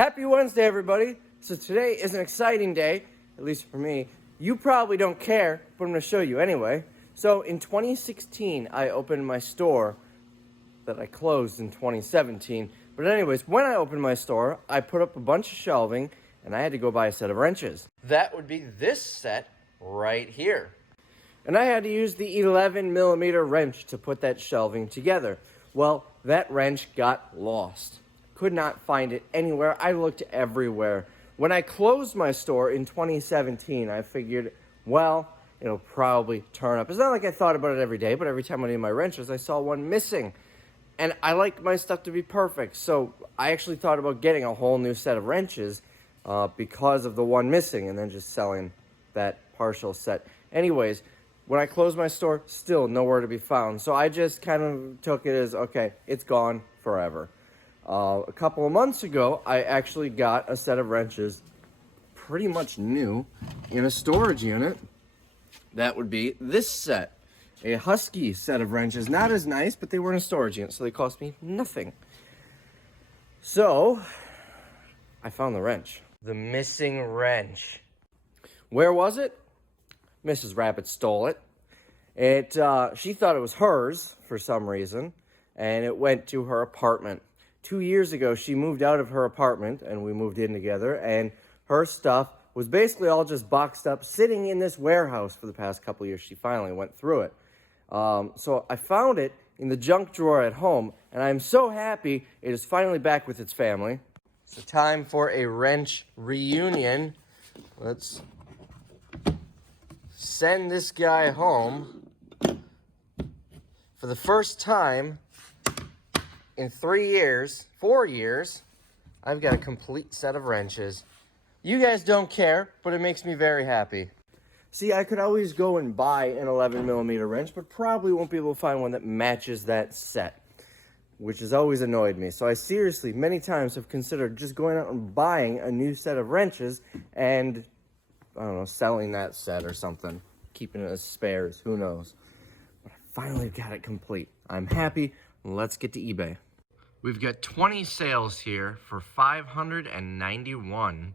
Happy Wednesday, everybody. So today is an exciting day, at least for me. You probably don't care, but I'm going to show you anyway. So in 2016, I opened my store that I closed in 2017. But anyways, when I opened my store, I put up a bunch of shelving, and I had to go buy a set of wrenches. That would be this set right here. And I had to use the 11mm wrench to put that shelving together. Well, that wrench got lost. Could not find it anywhere. I looked everywhere. When I closed my store in 2017, I figured, well, it'll probably turn up. It's not like I thought about it every day, but every time I needed my wrenches, I saw one missing. And I like my stuff to be perfect, so I actually thought about getting a whole new set of wrenches because of the one missing, and then just selling that partial set. Anyways, when I closed my store, still nowhere to be found. So I just kind of took it as, okay, it's gone forever. A couple of months ago, I actually got a set of wrenches, pretty much new, in a storage unit. That would be this set. A Husky set of wrenches. Not as nice, but they were in a storage unit, so they cost me nothing. So, I found the wrench. The missing wrench. Where was it? Mrs. Rabbit stole it. She thought it was hers for some reason, and it went to her apartment. 2 years ago, she moved out of her apartment, and we moved in together, and her stuff was basically all just boxed up, sitting in this warehouse for the past couple of years. She finally went through it. So I found it in the junk drawer at home, and I'm so happy it is finally back with its family. It's time for a wrench reunion. Let's send this guy home. For the first time in 4 years, I've got a complete set of wrenches. You guys don't care, but it makes me very happy. See, I could always go and buy an 11mm wrench, but probably won't be able to find one that matches that set, which has always annoyed me. So I seriously, many times, have considered just going out and buying a new set of wrenches and, I don't know, selling that set or something, keeping it as spares, who knows. But I finally got it complete. I'm happy. Let's get to eBay. We've got 20 sales here for $591.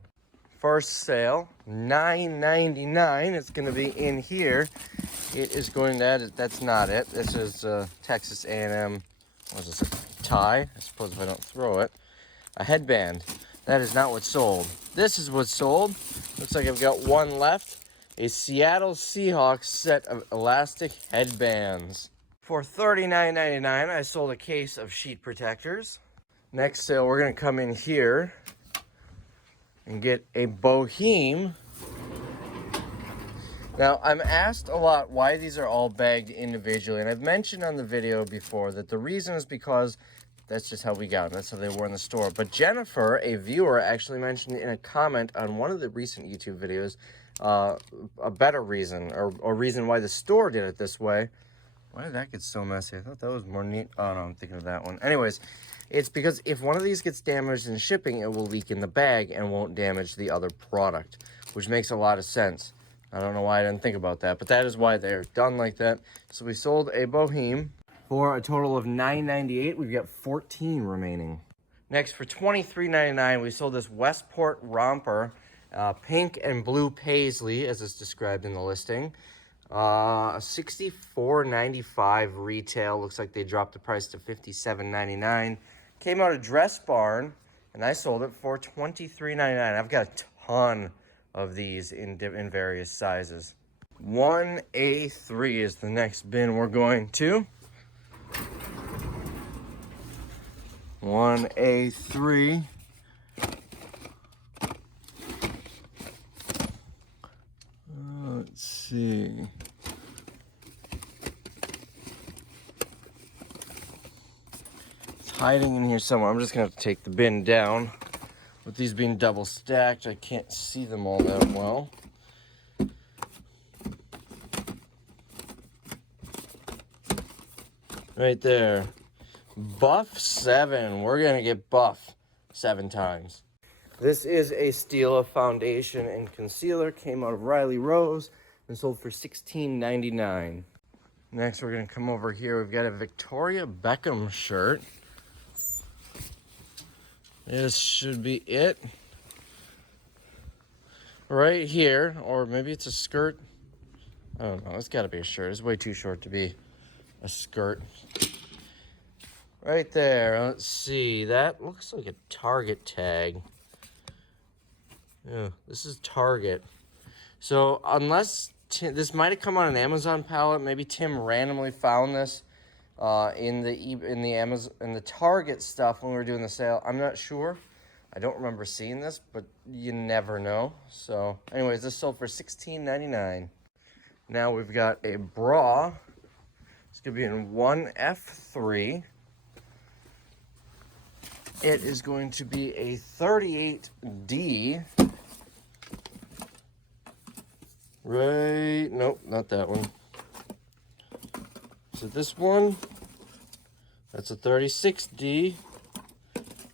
First sale, $9.99. It's going to be in here. It is going to, that's not it. This is Texas A&M, what is this, a tie? I suppose if I don't throw it. A headband. That is not what's sold. This is what's sold. Looks like I've got one left. A Seattle Seahawks set of elastic headbands. For $39.99, I sold a case of sheet protectors. Next sale, we're going to come in here and get a Boheme. Now, I'm asked a lot why these are all bagged individually, and I've mentioned on the video before that the reason is because that's just how we got them. That's how they were in the store. But Jennifer, a viewer, actually mentioned in a comment on one of the recent YouTube videos a better reason, or reason why the store did it this way. Why did that get so messy? I thought that was more neat. Oh, no, I'm thinking of that one. Anyways, it's because if one of these gets damaged in shipping, it will leak in the bag and won't damage the other product, which makes a lot of sense. I don't know why I didn't think about that, but that is why they're done like that. So we sold a Boheme for a total of $9.98. We've got 14 remaining. Next, for $23.99, we sold this Westport Romper, pink and blue paisley, as it's described in the listing. $64.95 retail. Looks like they dropped the price to $57.99. Came out of Dress Barn, and I sold it for $23.99. I've got a ton of these in various sizes. 1A3 is the next bin we're going to. 1A3. Let's see. It's hiding in here somewhere. I'm just going to have to take the bin down. With these being double stacked, I can't see them all that well. Right there. Buff 7. We're going to get buff 7 times. This is a Stila foundation and concealer. Came out of Riley Rose and sold for $16.99. Next, we're going to come over here. We've got a Victoria Beckham shirt. This should be it. Right here, or maybe it's a skirt. I don't know, it's gotta be a shirt. It's way too short to be a skirt. Right there, let's see. That looks like a Target tag. Yeah, this is Target. So unless this might have come on an Amazon pallet, maybe Tim randomly found this in the Target stuff when we were doing the sale. I'm not sure. I don't remember seeing this, but you never know. So, anyways, this sold for $16.99. Now we've got a bra. It's gonna be in 1F3. It is going to be a 38D. Right, nope, not that one. So this one, that's a 36D.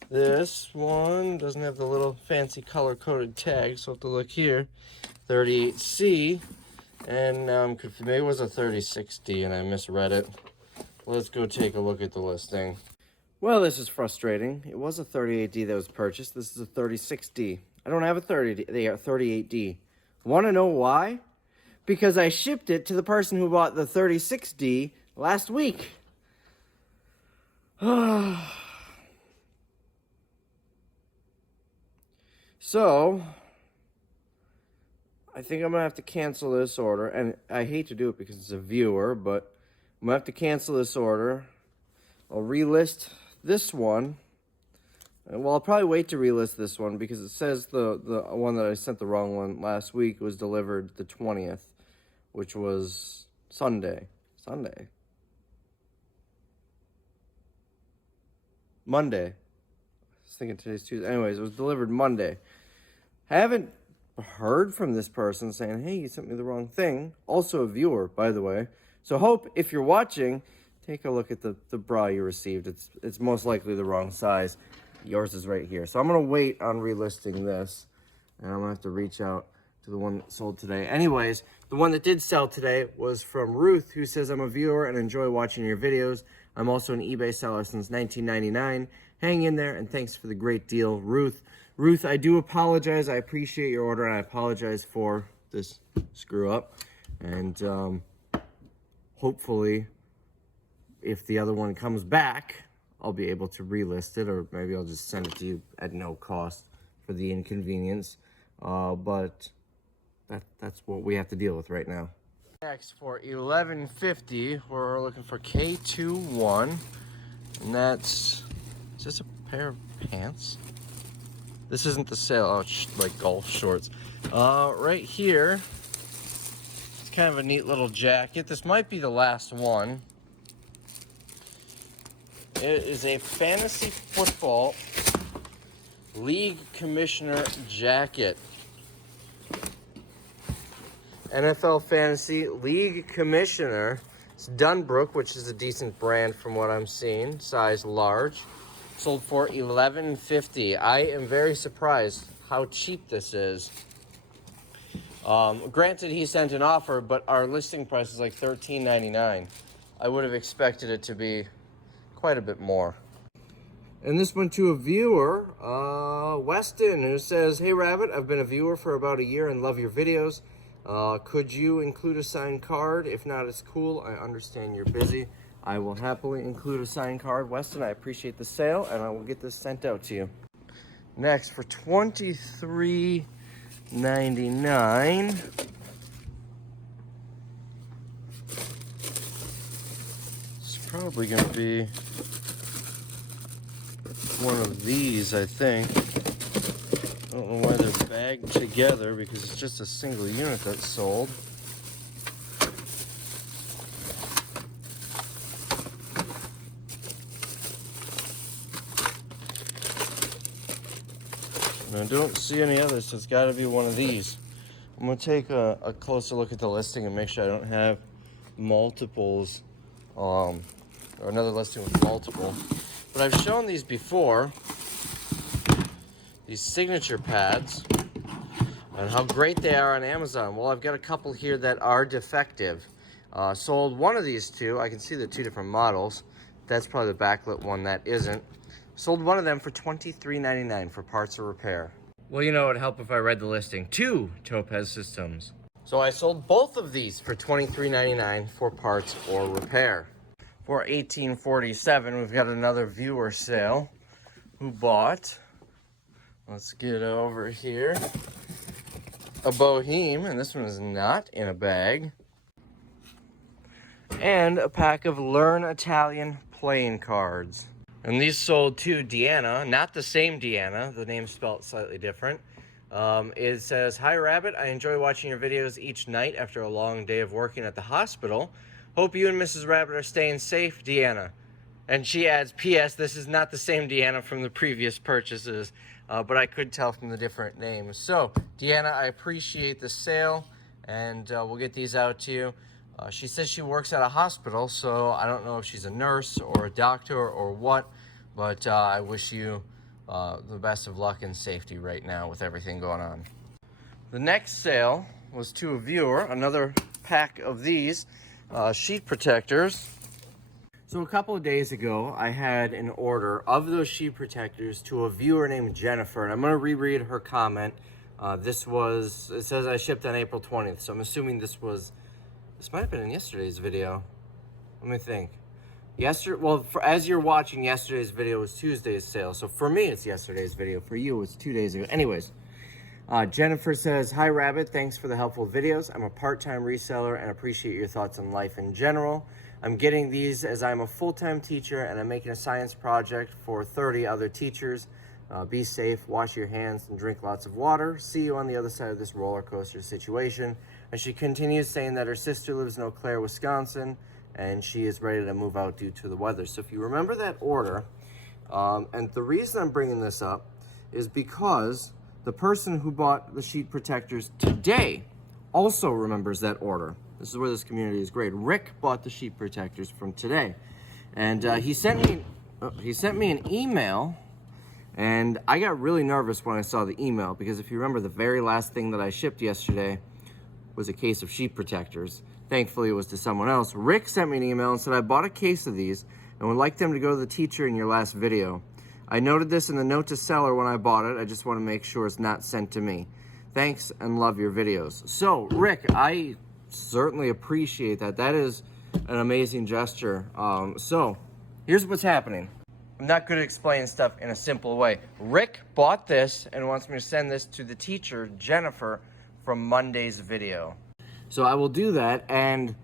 This one doesn't have the little fancy color-coded tag, so I have to look here. 38C, and maybe it was a 36D and I misread it. Let's go take a look at the listing. Well, this is frustrating. It was a 38D that was purchased. This is a 36D. I don't have a 30D, they are 38D. Want to know why? Because I shipped it to the person who bought the 36D last week. So, I think I'm going to have to cancel this order. And I hate to do it because it's a viewer, but I'm going to have to cancel this order. I'll relist this one. Well, I'll probably wait to relist this one because it says the one that I sent the wrong one last week was delivered the 20th, which was Monday. I was thinking today's Tuesday. Anyways, it was delivered Monday. I haven't heard from this person saying, hey, you sent me the wrong thing. Also a viewer, by the way. So hope, if you're watching, take a look at the bra you received. It's most likely the wrong size. Yours is right here. So I'm going to wait on relisting this. And I'm going to have to reach out to the one that sold today. Anyways, the one that did sell today was from Ruth, who says, I'm a viewer and enjoy watching your videos. I'm also an eBay seller since 1999. Hang in there, and thanks for the great deal, Ruth. Ruth, I do apologize. I appreciate your order, and I apologize for this screw up. And hopefully, if the other one comes back, I'll be able to relist it, or maybe I'll just send it to you at no cost for the inconvenience. But that's what we have to deal with right now. Next, for $11.50, we're looking for K21, and that's, is this a pair of pants? This isn't the sale, oh, it's like golf shorts. Right here, it's kind of a neat little jacket. This might be the last one. It is a fantasy football league commissioner jacket. NFL Fantasy League Commissioner. It's Dunbrook, which is a decent brand from what I'm seeing. Size large. Sold for $11.50. I am very surprised how cheap this is. Granted, he sent an offer, but our listing price is like $13.99. I would have expected it to be quite a bit more. And this went to a viewer, Weston, who says, hey Rabbit, I've been a viewer for about a year and love your videos. Could you include a signed card? If not, it's cool. I understand you're busy. I will happily include a signed card. Weston, I appreciate the sale, and I will get this sent out to you. Next, for $23.99. It's probably going to be one of these, I think. I don't know why they're bagged together because it's just a single unit that's sold. And I don't see any others, so it's got to be one of these. I'm going to take a closer look at the listing and make sure I don't have multiples, or another listing with multiple. But I've shown these before. These signature pads, and how great they are on Amazon. Well, I've got a couple here that are defective. Sold one of these two. I can see the two different models. That's probably the backlit one that isn't. Sold one of them for $23.99 for parts or repair. Well, you know, it'd help if I read the listing. 2 Topaz systems. So I sold both of these for $23.99 for parts or repair. For $18.47, we've got another viewer sale who bought, let's get over here, a Boheme, and this one is not in a bag, and a pack of Learn Italian playing cards. And these sold to Deanna, not the same Deanna, the name's spelled slightly different. It says, "Hi Rabbit, I enjoy watching your videos each night after a long day of working at the hospital. Hope you and Mrs. Rabbit are staying safe, Deanna." And she adds, "P.S. This is not the same Deanna from the previous purchases, but I could tell from the different names." So, Deanna, I appreciate the sale, and we'll get these out to you. She says she works at a hospital, so I don't know if she's a nurse or a doctor or what, but I wish you the best of luck and safety right now with everything going on. The next sale was to a viewer, another pack of these sheet protectors. So a couple of days ago, I had an order of those sheet protectors to a viewer named Jennifer, and I'm going to reread her comment. It says I shipped on April 20th, so I'm assuming this might have been in yesterday's video. Let me think. As you're watching, yesterday's video was Tuesday's sale, so for me, it's yesterday's video. For you, it's 2 days ago. Anyways, Jennifer says, "Hi Rabbit, thanks for the helpful videos. I'm a part-time reseller and appreciate your thoughts on life in general. I'm getting these as I'm a full-time teacher and I'm making a science project for 30 other teachers. Be safe, wash your hands, and drink lots of water. See you on the other side of this roller coaster situation." And she continues saying that her sister lives in Eau Claire, Wisconsin, and she is ready to move out due to the weather. So if you remember that order, and the reason I'm bringing this up is because the person who bought the sheet protectors today also remembers that order. This is where this community is great. Rick bought the sheet protectors from today, and he sent me an email, and I got really nervous when I saw the email because if you remember, the very last thing that I shipped yesterday was a case of sheet protectors. Thankfully, it was to someone else. Rick sent me an email and said, "I bought a case of these and would like them to go to the teacher in your last video. I noted this in the note to seller when I bought it. I just want to make sure it's not sent to me. Thanks and love your videos." So, Rick, I certainly appreciate that. That is an amazing gesture. So, here's what's happening. I'm not good at explaining stuff in a simple way. Rick bought this and wants me to send this to the teacher, Jennifer, from Monday's video. So I will do that, and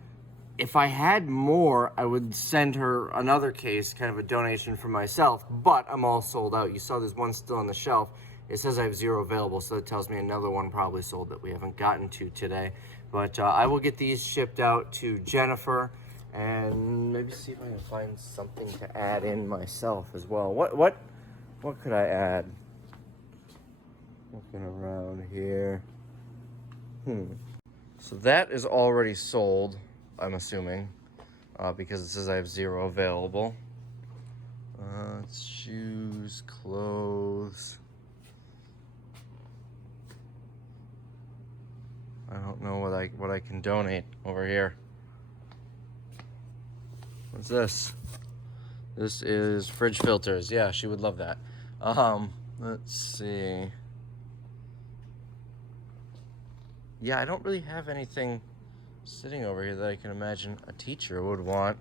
if I had more, I would send her another case, kind of a donation for myself, but I'm all sold out. You saw there's one still on the shelf. It says I have 0 available, so that tells me another one probably sold that we haven't gotten to today. But I will get these shipped out to Jennifer, and maybe see if I can find something to add in myself as well. What could I add? Looking around here. So that is already sold, I'm assuming, because it says I have 0 available. Shoes, clothes. I don't know what I can donate over here. What's this? This is fridge filters. Yeah, she would love that. Let's see. Yeah, I don't really have anything sitting over here that I can imagine a teacher would want.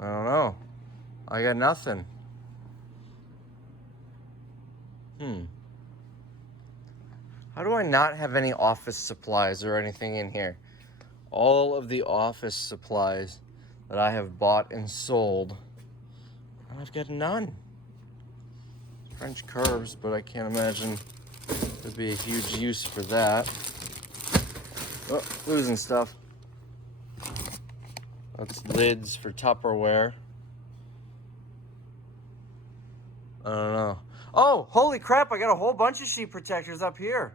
I don't know. I got nothing. How do I not have any office supplies or anything in here? All of the office supplies that I have bought and sold, and I've got none. French curves, but I can't imagine there'd be a huge use for that. Oh, losing stuff. That's lids for Tupperware. I don't know. Oh, holy crap, I got a whole bunch of sheet protectors up here.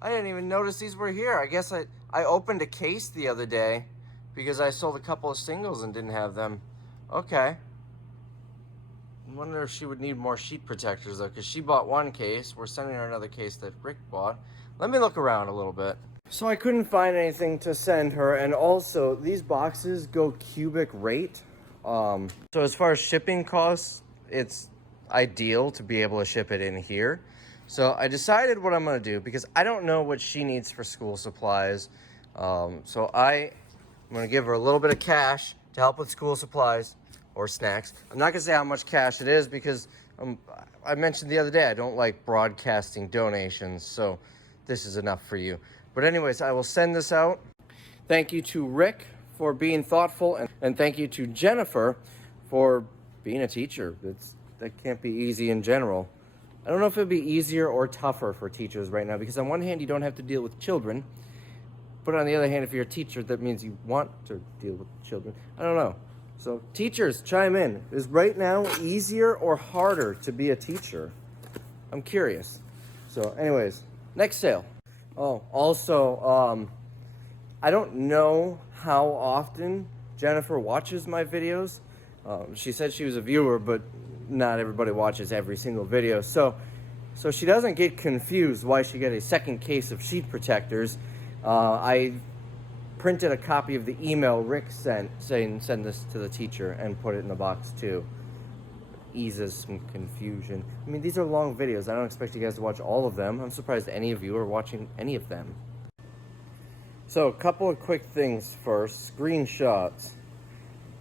I didn't even notice these were here. I guess I opened a case the other day because I sold a couple of singles and didn't have them. Okay. I wonder if she would need more sheet protectors though, because she bought one case. We're sending her another case that Rick bought. Let me look around a little bit. So I couldn't find anything to send her, and also these boxes go cubic rate. So as far as shipping costs, it's ideal to be able to ship it in here. So I decided what I'm gonna do, because I don't know what she needs for school supplies. So I'm gonna give her a little bit of cash to help with school supplies or snacks. I'm not gonna say how much cash it is, because I mentioned the other day I don't like broadcasting donations, so this is enough for you. But anyways, I will send this out. Thank you to Rick for being thoughtful, and thank you to Jennifer for being a teacher. That can't be easy in general. I don't know if it'd be easier or tougher for teachers right now, because on one hand, you don't have to deal with children, but on the other hand, if you're a teacher, that means you want to deal with children. I don't know. So teachers, chime in. Is right now easier or harder to be a teacher? I'm curious. So anyways, next sale. Oh, also, I don't know how often Jennifer watches my videos. She said she was a viewer, but not everybody watches every single video. So she doesn't get confused why she got a second case of sheet protectors. I printed a copy of the email Rick sent saying send this to the teacher, and put it in the box too. Eases some confusion. I mean, these are long videos. I don't expect you guys to watch all of them. I'm surprised any of you are watching any of them. So, a couple of quick things first. Screenshots.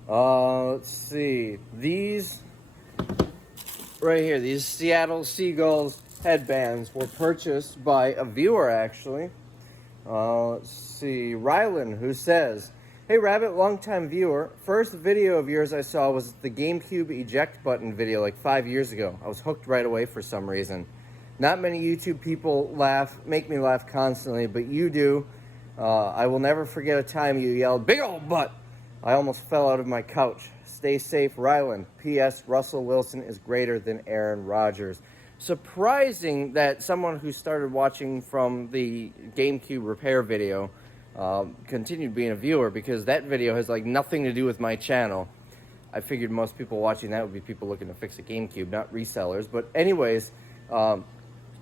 Let's see. These right here, these Seattle Seagulls headbands were purchased by a viewer, actually. Let's see. Rylan, who says, "Hey Rabbit, longtime viewer. First video of yours I saw was the GameCube eject button video like 5 years ago. I was hooked right away for some reason. Not many YouTube people make me laugh constantly, but you do. I will never forget a time you yelled, 'Big old butt!' I almost fell out of my couch. Stay safe, Ryland. P.S. Russell Wilson is greater than Aaron Rodgers." Surprising that someone who started watching from the GameCube repair video continued being a viewer, because that video has like nothing to do with my channel. I figured most people watching that would be people looking to fix a GameCube, not resellers. But anyways,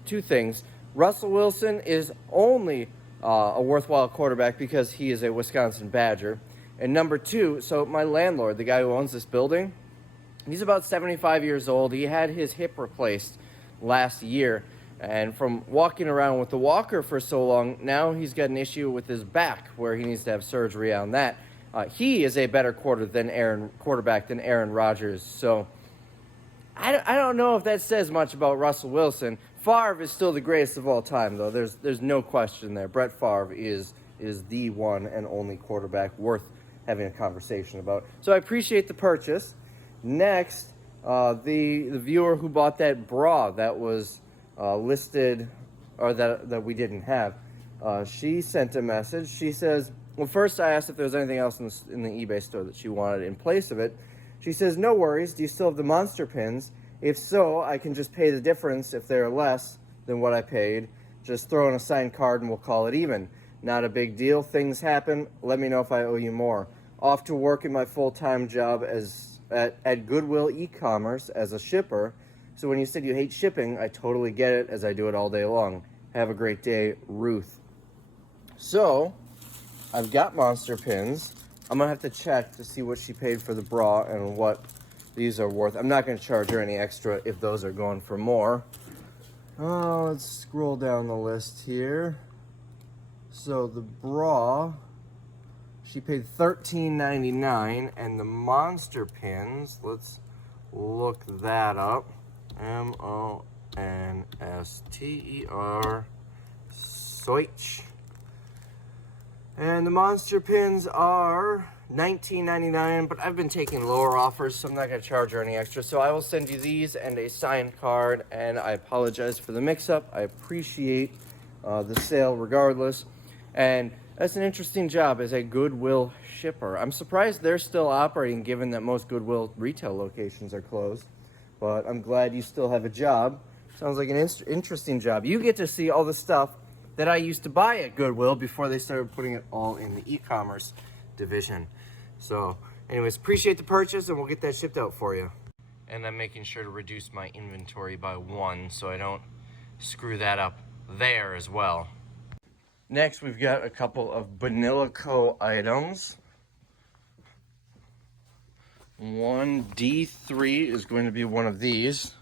two things. Russell Wilson is only a worthwhile quarterback because he is a Wisconsin Badger. And number two, so my landlord, the guy who owns this building, he's about 75 years old. He had his hip replaced last year. And from walking around with the walker for so long, now he's got an issue with his back where he needs to have surgery on that. He is a better quarterback than Aaron Rodgers. So I don't know if that says much about Russell Wilson. Favre is still the greatest of all time, though. There's no question there. Brett Favre is the one and only quarterback worth having a conversation about. So I appreciate the purchase. Next, the viewer who bought that bra that was listed, or that we didn't have, she sent a message. She says, well, first I asked if there was anything else in the eBay store that she wanted in place of it. She says, no worries, do you still have the monster pins? If so, I can just pay the difference if they're less than what I paid. Just throw in a signed card and we'll call it even. Not a big deal, things happen. Let me know if I owe you more. Off to work in my full-time job at Goodwill e-commerce as a shipper. So when you said you hate shipping, I totally get it, as I do it all day long. Have a great day, Ruth. So, I've got monster pins. I'm going to have to check to see what she paid for the bra and what these are worth. I'm not going to charge her any extra if those are going for more. Let's scroll down the list here. So the bra, she paid $13.99, and the monster pins, let's look that up. M-O-N-S-T-E-R, Soich. And the monster pins are $19.99, but I've been taking lower offers, so I'm not going to charge her any extra. So I will send you these and a signed card, and I apologize for the mix-up. I appreciate the sale regardless. And that's an interesting job as a Goodwill shipper. I'm surprised they're still operating, given that most Goodwill retail locations are closed. But I'm glad you still have a job. Sounds like an interesting job. You get to see all the stuff that I used to buy at Goodwill before they started putting it all in the e-commerce division. So, anyways, appreciate the purchase, and we'll get that shipped out for you. And I'm making sure to reduce my inventory by 1 so I don't screw that up there as well. Next, we've got a couple of Bonillico items. One D3 is going to be one of these.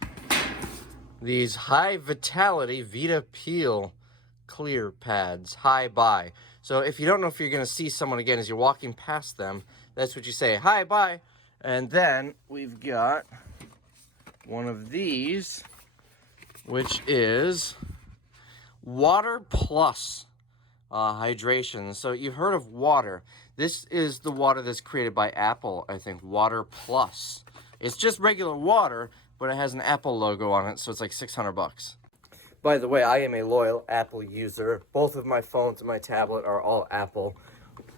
These high vitality Vita Peel clear pads, hi bye. So if you don't know if you're going to see someone again as you're walking past them, that's what you say, hi bye. And then we've got one of these, which is Water Plus hydration. So you've heard of water. This is the water that's created by Apple, I think, Water Plus. It's just regular water, but it has an Apple logo on it, so it's like 600 bucks. By the way, I am a loyal Apple user. Both of my phones and my tablet are all Apple.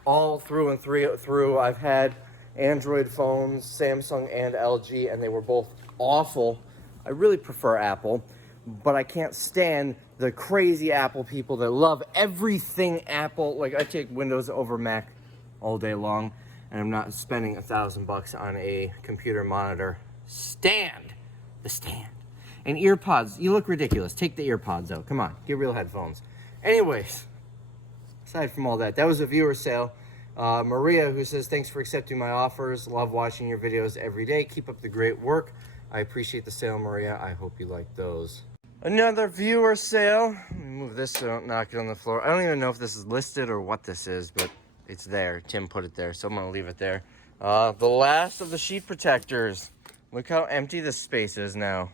All through and through. I've had Android phones, Samsung and LG, and they were both awful. I really prefer Apple, but I can't stand the crazy Apple people that love everything Apple. Like, I take Windows over Mac all day long, and I'm not spending $1,000 on a computer monitor stand. The stand. And earpods, you look ridiculous. Take the earpods out. Come on, get real headphones. Anyways, aside from all that, that was a viewer sale. Maria, who says, thanks for accepting my offers. Love watching your videos every day. Keep up the great work. I appreciate the sale, Maria. I hope you like those. Another viewer sale. Let me move this so I don't knock it on the floor. I don't even know if this is listed or what this is, but it's there. Tim put it there, so I'm going to leave it there. The last of the sheet protectors. Look how empty this space is now.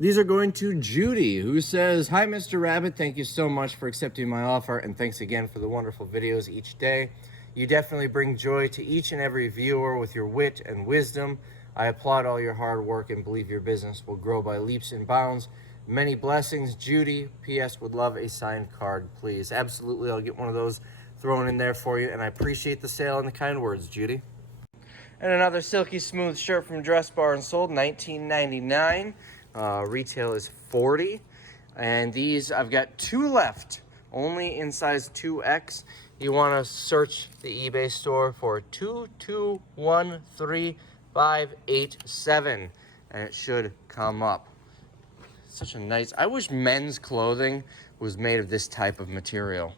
These are going to Judy, who says, hi, Mr. Rabbit. Thank you so much for accepting my offer, and thanks again for the wonderful videos each day. You definitely bring joy to each and every viewer with your wit and wisdom. I applaud all your hard work and believe your business will grow by leaps and bounds. Many blessings, Judy. P.S. Would love a signed card, please. Absolutely, I'll get one of those thrown in there for you, and I appreciate the sale and the kind words, Judy. And another silky smooth shirt from Dress Bar and sold, $19.99. Retail is $40. And these, I've got 2 left, only in size 2X. You want to search the eBay store for 2213587, and it should come up. Such a nice, I wish men's clothing was made of this type of material.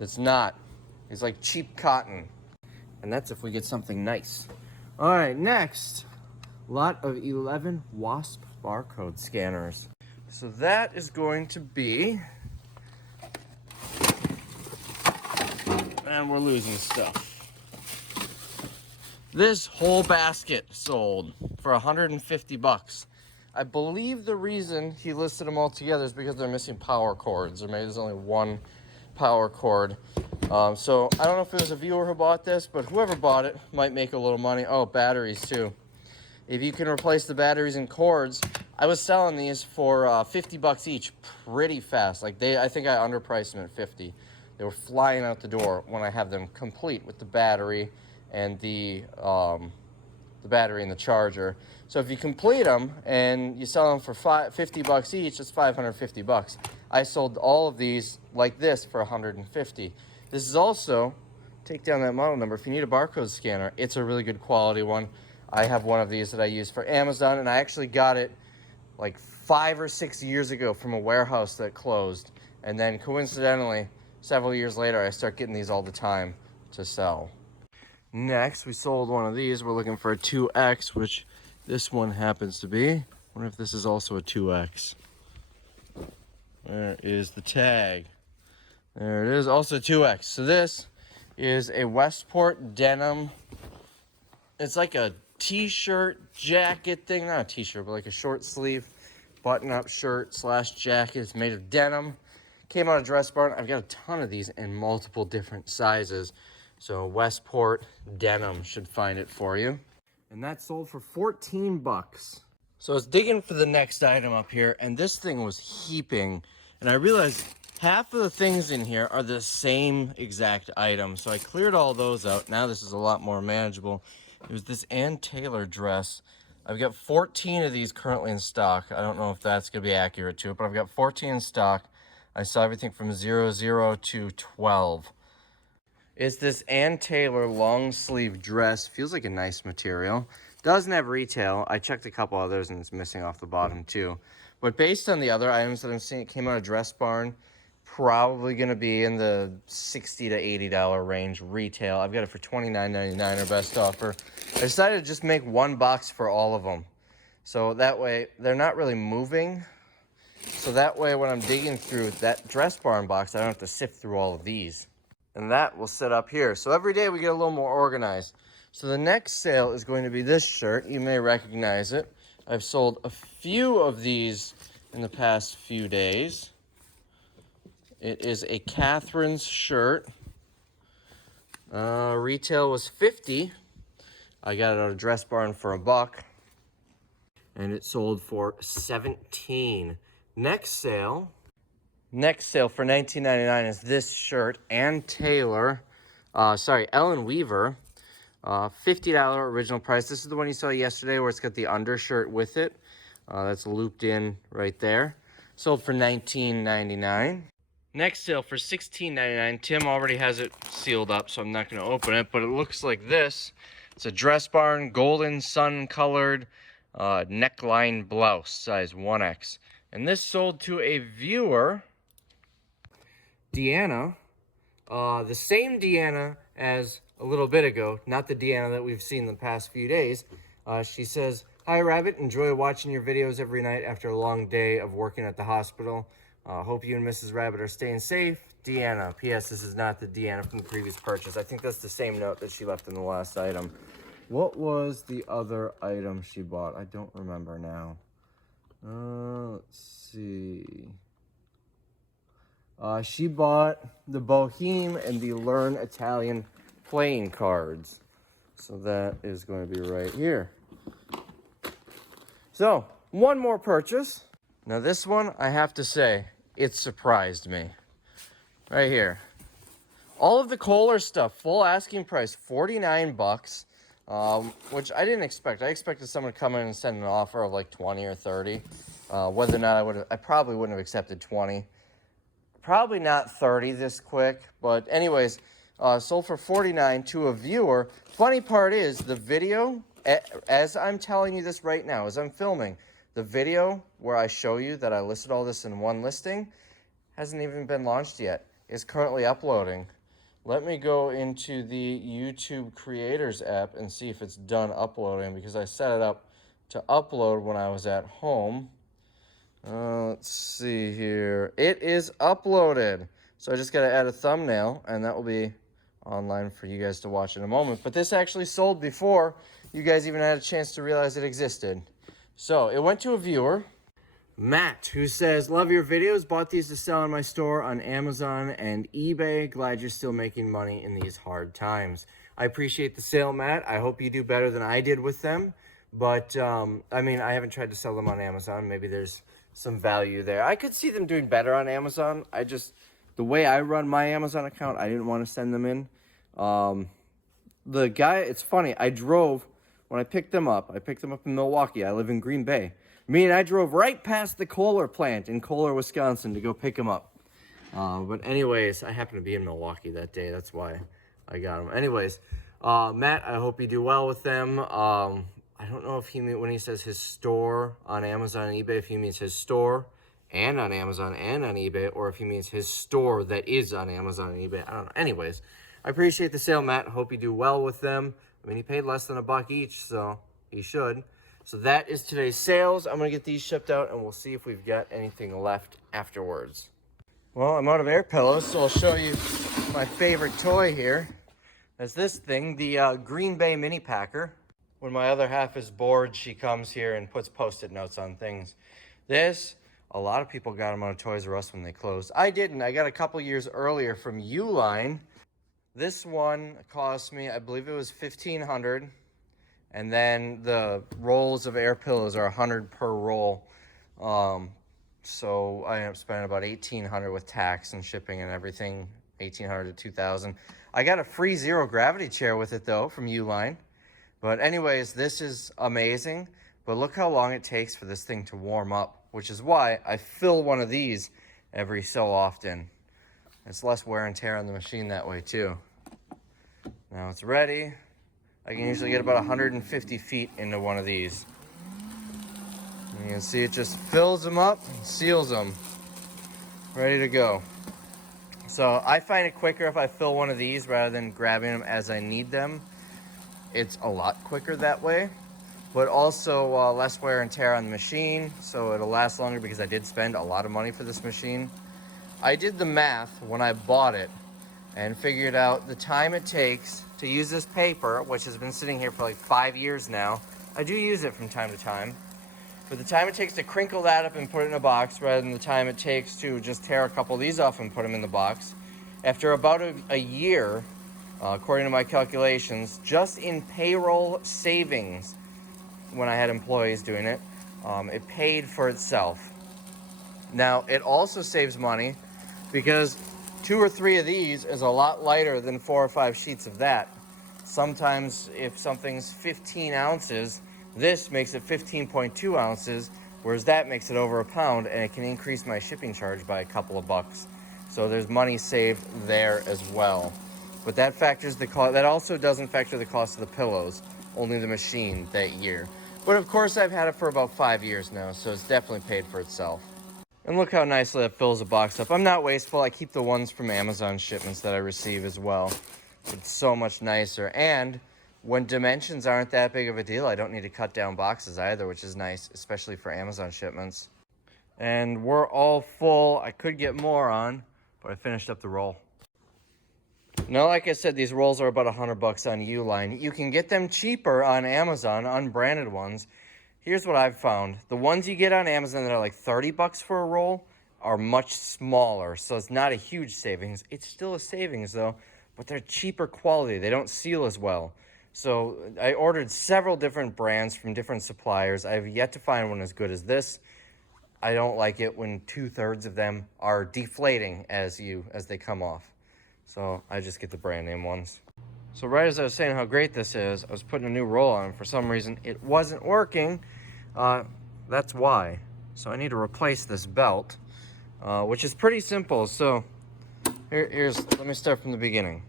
It's not. It's like cheap cotton. And that's if we get something nice. All right, next, lot of 11 Wasp barcode scanners. So that is going to be, and we're losing stuff. This whole basket sold for 150 bucks. I believe the reason he listed them all together is because they're missing power cords, or maybe there's only one power cord. So I don't know if it was a viewer who bought this, but whoever bought it might make a little money. Oh, batteries too. If you can replace the batteries and cords, I was selling these for 50 bucks each pretty fast. Like I think I underpriced them at 50. They were flying out the door when I have them complete with the battery and the battery and the charger. So if you complete them and you sell them for 50 bucks each, it's 550 bucks. I sold all of these like this for 150. This is also, take down that model number. If you need a barcode scanner, it's a really good quality one. I have one of these that I use for Amazon, and I actually got it like 5 or 6 years ago from a warehouse that closed. And then coincidentally, several years later, I start getting these all the time to sell. Next, we sold one of these. We're looking for a 2X, which this one happens to be. I wonder if this is also a 2X. There is the tag. There it is, also 2X. So this is a Westport denim. It's like a t-shirt jacket thing. Not a t-shirt, but like a short sleeve button-up shirt / jacket. It's made of denim. Came out of Dress Barn. I've got a ton of these in multiple different sizes. So Westport denim should find it for you. And that sold for 14 bucks. So I was digging for the next item up here, and this thing was heaping. And I realized half of the things in here are the same exact item. So I cleared all those out. Now this is a lot more manageable. There's this Ann Taylor dress. I've got 14 of these currently in stock. I don't know if that's going to be accurate to it, but I've got 14 in stock. I saw everything from 00 to 12. It's this Ann Taylor long sleeve dress. Feels like a nice material. Doesn't have retail. I checked a couple others and it's missing off the bottom too. But based on the other items that I'm seeing, it came out of Dress Barn. probably going to be in the $60 to $80 range retail. I've got it for $29.99 or best offer. I decided to just make one box for all of them. So that way, they're not really moving. So that way, when I'm digging through that dress barn box, I don't have to sift through all of these. And that will sit up here. So every day we get a little more organized. So the next sale is going to be this shirt. You may recognize it. I've sold a few of these in the past few days. It is a Catherine's shirt. Retail was $50. I got it at a dress barn for $1. And it sold for $17. Next sale for $19.99 is this shirt and Taylor. Ellen Weaver. $50 original price. This is the one you saw yesterday where it's got the undershirt with it. That's looped in right there. Sold for $19.99. Next sale for $16.99. Tim already has it sealed up, so I'm not going to open it, but it looks like this. It's a dress barn, golden sun colored neckline blouse, size 1X. And this sold to a viewer, Deanna. The same Deanna as a little bit ago, not the Deanna that we've seen the past few days. She says, "Hi Rabbit, enjoy watching your videos every night after a long day of working at the hospital. Hope you and Mrs. Rabbit are staying safe. Deanna. P.S. This is not the Deanna from the previous purchase." I think that's the same note that she left in the last item. What was the other item she bought? I don't remember now. Let's see. She bought the Boheme and the Learn Italian playing cards. So that is going to be right here. So, one more purchase. Now this one, I have to say, it surprised me. Right here. All of the Kohler stuff, full asking price, $49. Which I didn't expect. I expected someone to come in and send an offer of like 20 or 30. Whether or not I probably wouldn't have accepted 20. Probably not 30 this quick, but anyways, sold for $49 to a viewer. Funny part is the video, as I'm telling you this right now, as I'm filming, the video where I show you that I listed all this in one listing hasn't even been launched yet. It's currently uploading. Let me go into the YouTube Creators app and see if it's done uploading, because I set it up to upload when I was at home. Let's see here. It is uploaded. So I just got to add a thumbnail, and that will be online for you guys to watch in a moment. But this actually sold before you guys even had a chance to realize it existed. So it went to a viewer, Matt, who says, "Love your videos. Bought these to sell in my store on Amazon and eBay. Glad you're still making money in these hard times." I appreciate the sale, Matt. I hope you do better than I did with them. But, I mean, I haven't tried to sell them on Amazon. Maybe there's some value there. I could see them doing better on Amazon. The way I run my Amazon account, I didn't want to send them in. The guy, it's funny, when I picked them up in Milwaukee. I live in Green Bay. I drove right past the Kohler plant in Kohler, Wisconsin to go pick them up. But anyways, I happened to be in Milwaukee that day. That's why I got them. Anyways, Matt, I hope you do well with them. I don't know if when he says his store on Amazon and eBay, if he means his store and on Amazon and on eBay, or if he means his store that is on Amazon and eBay. I don't know. Anyways, I appreciate the sale, Matt. Hope you do well with them. I mean, he paid less than $1 each, so he should. So that is today's sales. I'm going to get these shipped out, and we'll see if we've got anything left afterwards. Well, I'm out of air pillows, so I'll show you my favorite toy here. That's this thing, the Green Bay Mini Packer. When my other half is bored, she comes here and puts Post-it notes on things. A lot of people got them on Toys R Us when they closed. I didn't. I got a couple years earlier from Uline. This one cost me, I believe it was $1,500. And then the rolls of air pillows are $100 per roll. So I ended up spending about $1,800 with tax and shipping and everything. $1,800 to $2,000. I got a free zero gravity chair with it though from Uline. But anyways, this is amazing. But look how long it takes for this thing to warm up, which is why I fill one of these every so often. It's less wear and tear on the machine that way too. Now it's ready. I can usually get about 150 feet into one of these. And you can see it just fills them up, seals them. Ready to go. So I find it quicker if I fill one of these rather than grabbing them as I need them. It's a lot quicker that way, but also less wear and tear on the machine, so it'll last longer because I did spend a lot of money for this machine. I did the math when I bought it and figured out the time it takes to use this paper, which has been sitting here for like 5 years now. I do use it from time to time. But the time it takes to crinkle that up and put it in a box rather than the time it takes to just tear a couple of these off and put them in the box. After about a year, according to my calculations, just in payroll savings, when I had employees doing it, it paid for itself. Now, it also saves money because 2 or 3 of these is a lot lighter than 4 or 5 sheets of that. Sometimes if something's 15 ounces, this makes it 15.2 ounces, whereas that makes it over a pound, and it can increase my shipping charge by a couple of bucks. So there's money saved there as well. But that factors the cost. That also doesn't factor the cost of the pillows, only the machine that year. But of course, I've had it for about 5 years now, so it's definitely paid for itself. And look how nicely that fills a box up. I'm not wasteful. I keep the ones from Amazon shipments that I receive as well. It's so much nicer. And when dimensions aren't that big of a deal, I don't need to cut down boxes either, which is nice, especially for Amazon shipments. And we're all full. I could get more on, but I finished up the roll. Now, like I said, these rolls are about $100 on Uline. You can get them cheaper on Amazon, unbranded ones. Here's what I've found. The ones you get on Amazon that are like $30 for a roll are much smaller, so it's not a huge savings. It's still a savings though, but they're cheaper quality. They don't seal as well. So I ordered several different brands from different suppliers. I have yet to find one as good as this. I don't like it when 2/3 of them are deflating as they come off. So I just get the brand name ones. So right as I was saying how great this is, I was putting a new roll on. For some reason, it wasn't working. That's why. So I need to replace this belt, which is pretty simple. So let me start from the beginning.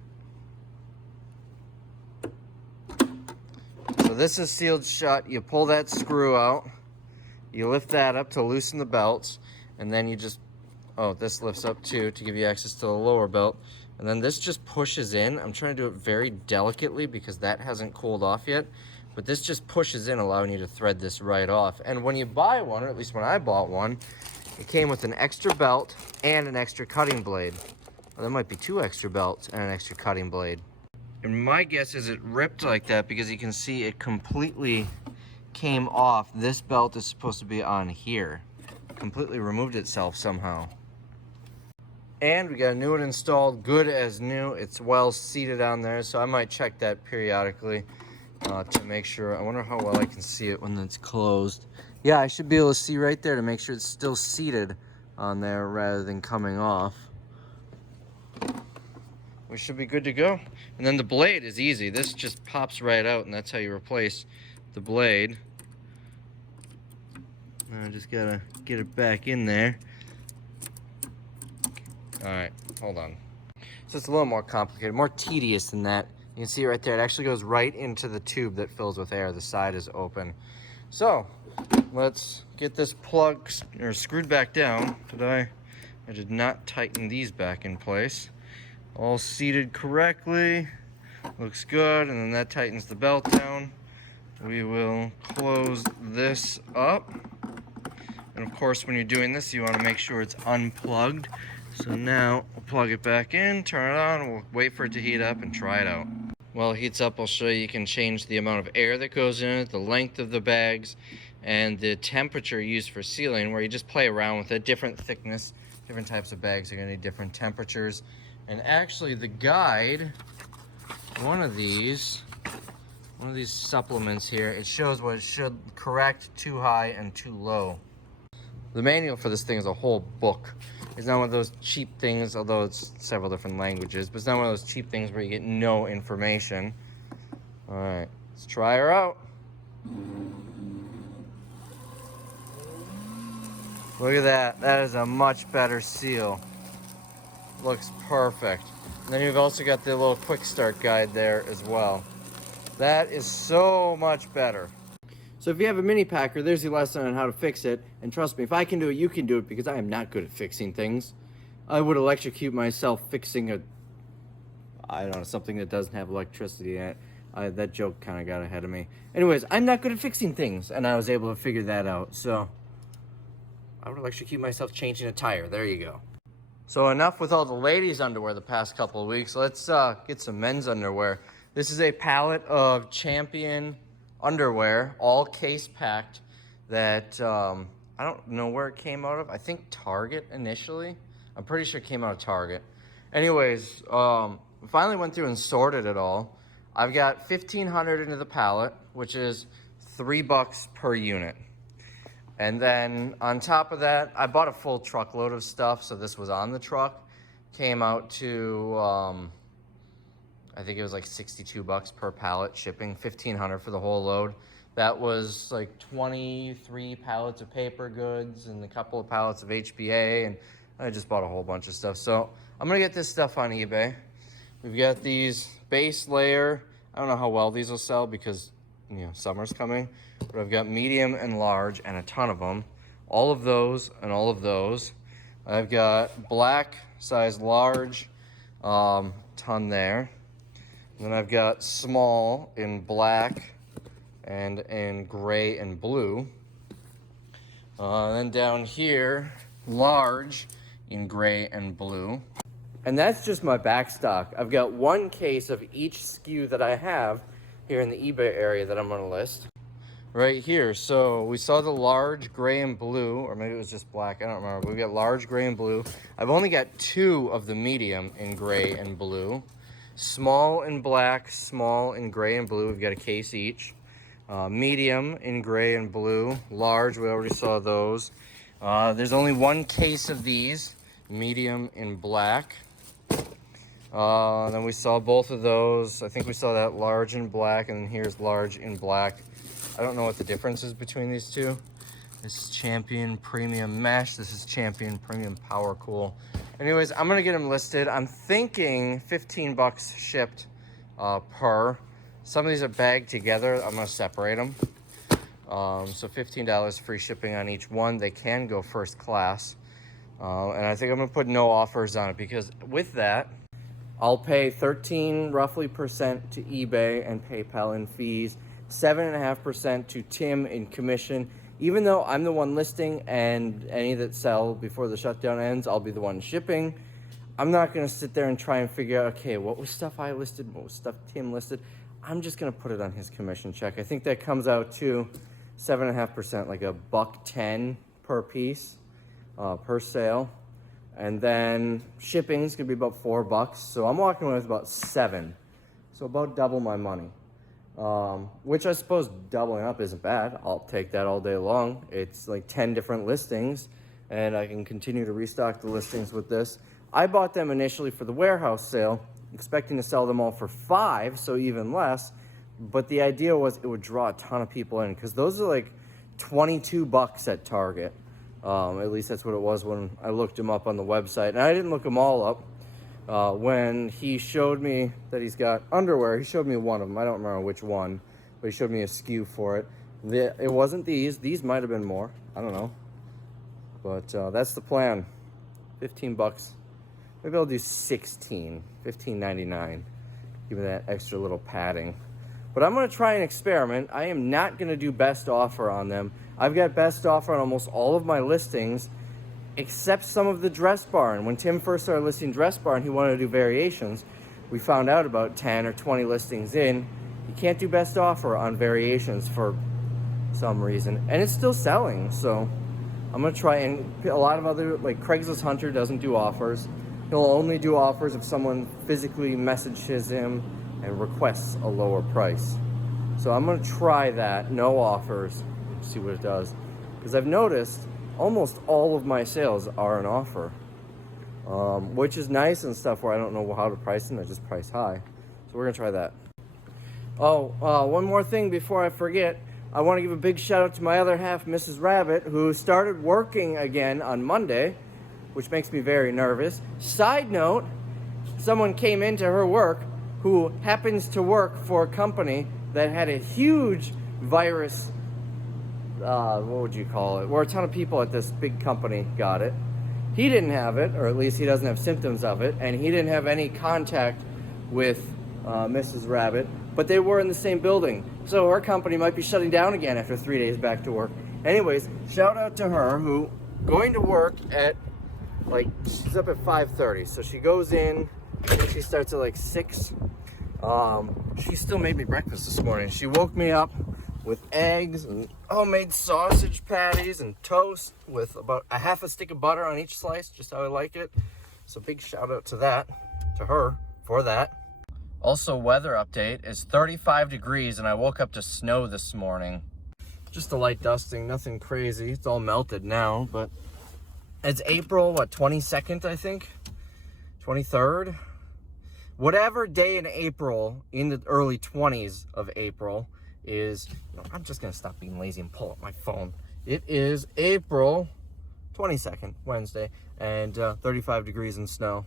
So this is sealed shut. You pull that screw out. You lift that up to loosen the belts. And then you just, this lifts up too to give you access to the lower belt. And then this just pushes in. I'm trying to do it very delicately because that hasn't cooled off yet. But this just pushes in, allowing you to thread this right off. And when you buy one, or at least when I bought one, it came with an extra belt and an extra cutting blade. Well, there might be 2 extra belts and an extra cutting blade. And my guess is it ripped like that because you can see it completely came off. This belt is supposed to be on here. Completely removed itself somehow. And we got a new one installed, good as new. It's well seated on there, so I might check that periodically to make sure. I wonder how well I can see it when it's closed. Yeah, I should be able to see right there to make sure it's still seated on there rather than coming off. We should be good to go. And then the blade is easy. This just pops right out, and that's how you replace the blade. I just gotta get it back in there. Alright, hold on. So it's a little more complicated, more tedious than that. You can see it right there. It actually goes right into the tube that fills with air. The side is open. So, let's get this plug screwed back down. I did not tighten these back in place. All seated correctly. Looks good. And then that tightens the belt down. We will close this up. And of course, when you're doing this, you want to make sure it's unplugged. So now we'll plug it back in, turn it on, we'll wait for it to heat up and try it out. While it heats up, I'll show you can change the amount of air that goes in it, the length of the bags, and the temperature used for sealing, where you just play around with it. Different thickness, different types of bags are going to need different temperatures. And actually the guide, one of these supplements here, it shows what it should correct too high and too low. The manual for this thing is a whole book. It's not one of those cheap things, although it's several different languages, but it's not one of those cheap things where you get no information. All right, let's try her out. Look at that. That is a much better seal. Looks perfect. And then you've also got the little quick start guide there as well. That is so much better. So if you have a mini packer, there's your lesson on how to fix it. And trust me, if I can do it, you can do it, because I am not good at fixing things. I would electrocute myself fixing I don't know, something that doesn't have electricity in it. That joke kind of got ahead of me. Anyways, I'm not good at fixing things, and I was able to figure that out. So I would electrocute myself changing a tire. There you go. So enough with all the ladies' underwear the past couple of weeks. Let's get some men's underwear. This is a pallet of Champion underwear, all case packed, that I don't know where it came out of. I think Target initially. I'm pretty sure it came out of Target. Anyways, we finally went through and sorted it all. I've got 1,500 into the pallet, which is $3 per unit. And then on top of that, I bought a full truckload of stuff, so this was on the truck. Came out to, I think it was like $62 per pallet shipping, 1,500 for the whole load. That was like 23 pallets of paper goods and a couple of pallets of HBA, and I just bought a whole bunch of stuff. So I'm gonna get this stuff on eBay. We've got these base layer. I don't know how well these will sell because, you know, summer's coming, but I've got medium and large and a ton of them. All of those and all of those. I've got black size large, ton there. And then I've got small in black and in gray and blue. Then down here, large in gray and blue. And that's just my back stock. I've got one case of each SKU that I have here in the eBay area that I'm gonna list. Right here, so we saw the large gray and blue, or maybe it was just black, I don't remember. But we got large gray and blue. I've only got 2 of the medium in gray and blue. Small in black, small in gray and blue, we've got a case each. Medium in gray and blue. Large, we already saw those. There's only one case of these, medium in black. Then we saw both of those. I think we saw that large in black, and here's large in black. I don't know what the difference is between these two. This is Champion Premium Mesh. This is Champion Premium Power Cool. Anyways, I'm gonna get them listed. I'm thinking $15 shipped per. Some of these are bagged together. I'm gonna separate them. So $15 free shipping on each one. They can go first class. And I think I'm gonna put no offers on it because with that, I'll pay 13 roughly percent to eBay and PayPal in fees, 7.5% to Tim in commission. Even though I'm the one listing and any that sell before the shutdown ends, I'll be the one shipping. I'm not gonna sit there and try and figure out, okay, what was stuff I listed, what was stuff Tim listed. I'm just gonna put it on his commission check. I think that comes out to 7.5%, like $1.10 per piece, per sale. And then shipping's gonna be about $4. So I'm walking away with about 7. So about double my money. Which I suppose doubling up isn't bad. I'll take that all day long. It's like 10 different listings, and I can continue to restock the listings with this. I bought them initially for the warehouse sale, expecting to sell them all for 5, so even less. But the idea was it would draw a ton of people in, because those are like $22 at Target. At least that's what it was when I looked them up on the website. And I didn't look them all up. When he showed me that he's got underwear, he showed me one of them. I don't remember which one, but he showed me a SKU for it. It wasn't these. These might have been more. I don't know. But that's the plan. $15. Maybe I'll do 16. $15.99. Give me that extra little padding. But I'm going to try an experiment. I am not going to do best offer on them. I've got best offer on almost all of my listings, except some of the Dress Barn. When Tim first started listing Dress Barn, he wanted to do variations. We found out about 10 or 20 listings in, you can't do best offer on variations for some reason. And it's still selling, so I'm going to try. And a lot of other, like Craigslist Hunter doesn't do offers. He'll only do offers if someone physically messages him and requests a lower price. So I'm going to try that, no offers, see what it does. Because I've noticed almost all of my sales are an offer, which is nice and stuff where I don't know how to price them. I just price high. So we're going to try that. One more thing before I forget. I want to give a big shout out to my other half, Mrs. Rabbit, who started working again on Monday, which makes me very nervous. Side note, someone came into her work who happens to work for a company that had a huge virus, what would you call it, where a ton of people at this big company got it. he didn't have it, or at least he doesn't have symptoms of it, and he didn't have any contact with Mrs. Rabbit, but they were in the same building. So her company might be shutting down again after 3 days back to work. Anyways, shout out to her, who going to work at, like, she's up at 5:30. So she goes in, she starts at like 6. She still made me breakfast this morning. She woke me up with eggs and homemade sausage patties and toast with about a half a stick of butter on each slice, just how I like it. So big shout out to her for that. Also, weather update is 35 degrees and I woke up to snow this morning. Just a light dusting, nothing crazy. It's all melted now, but it's April, what, 22nd, I think? 23rd? Whatever day in April, in the early 20s of April, is, I'm just gonna stop being lazy and pull up my phone. It is April 22nd, Wednesday, and 35 degrees and snow.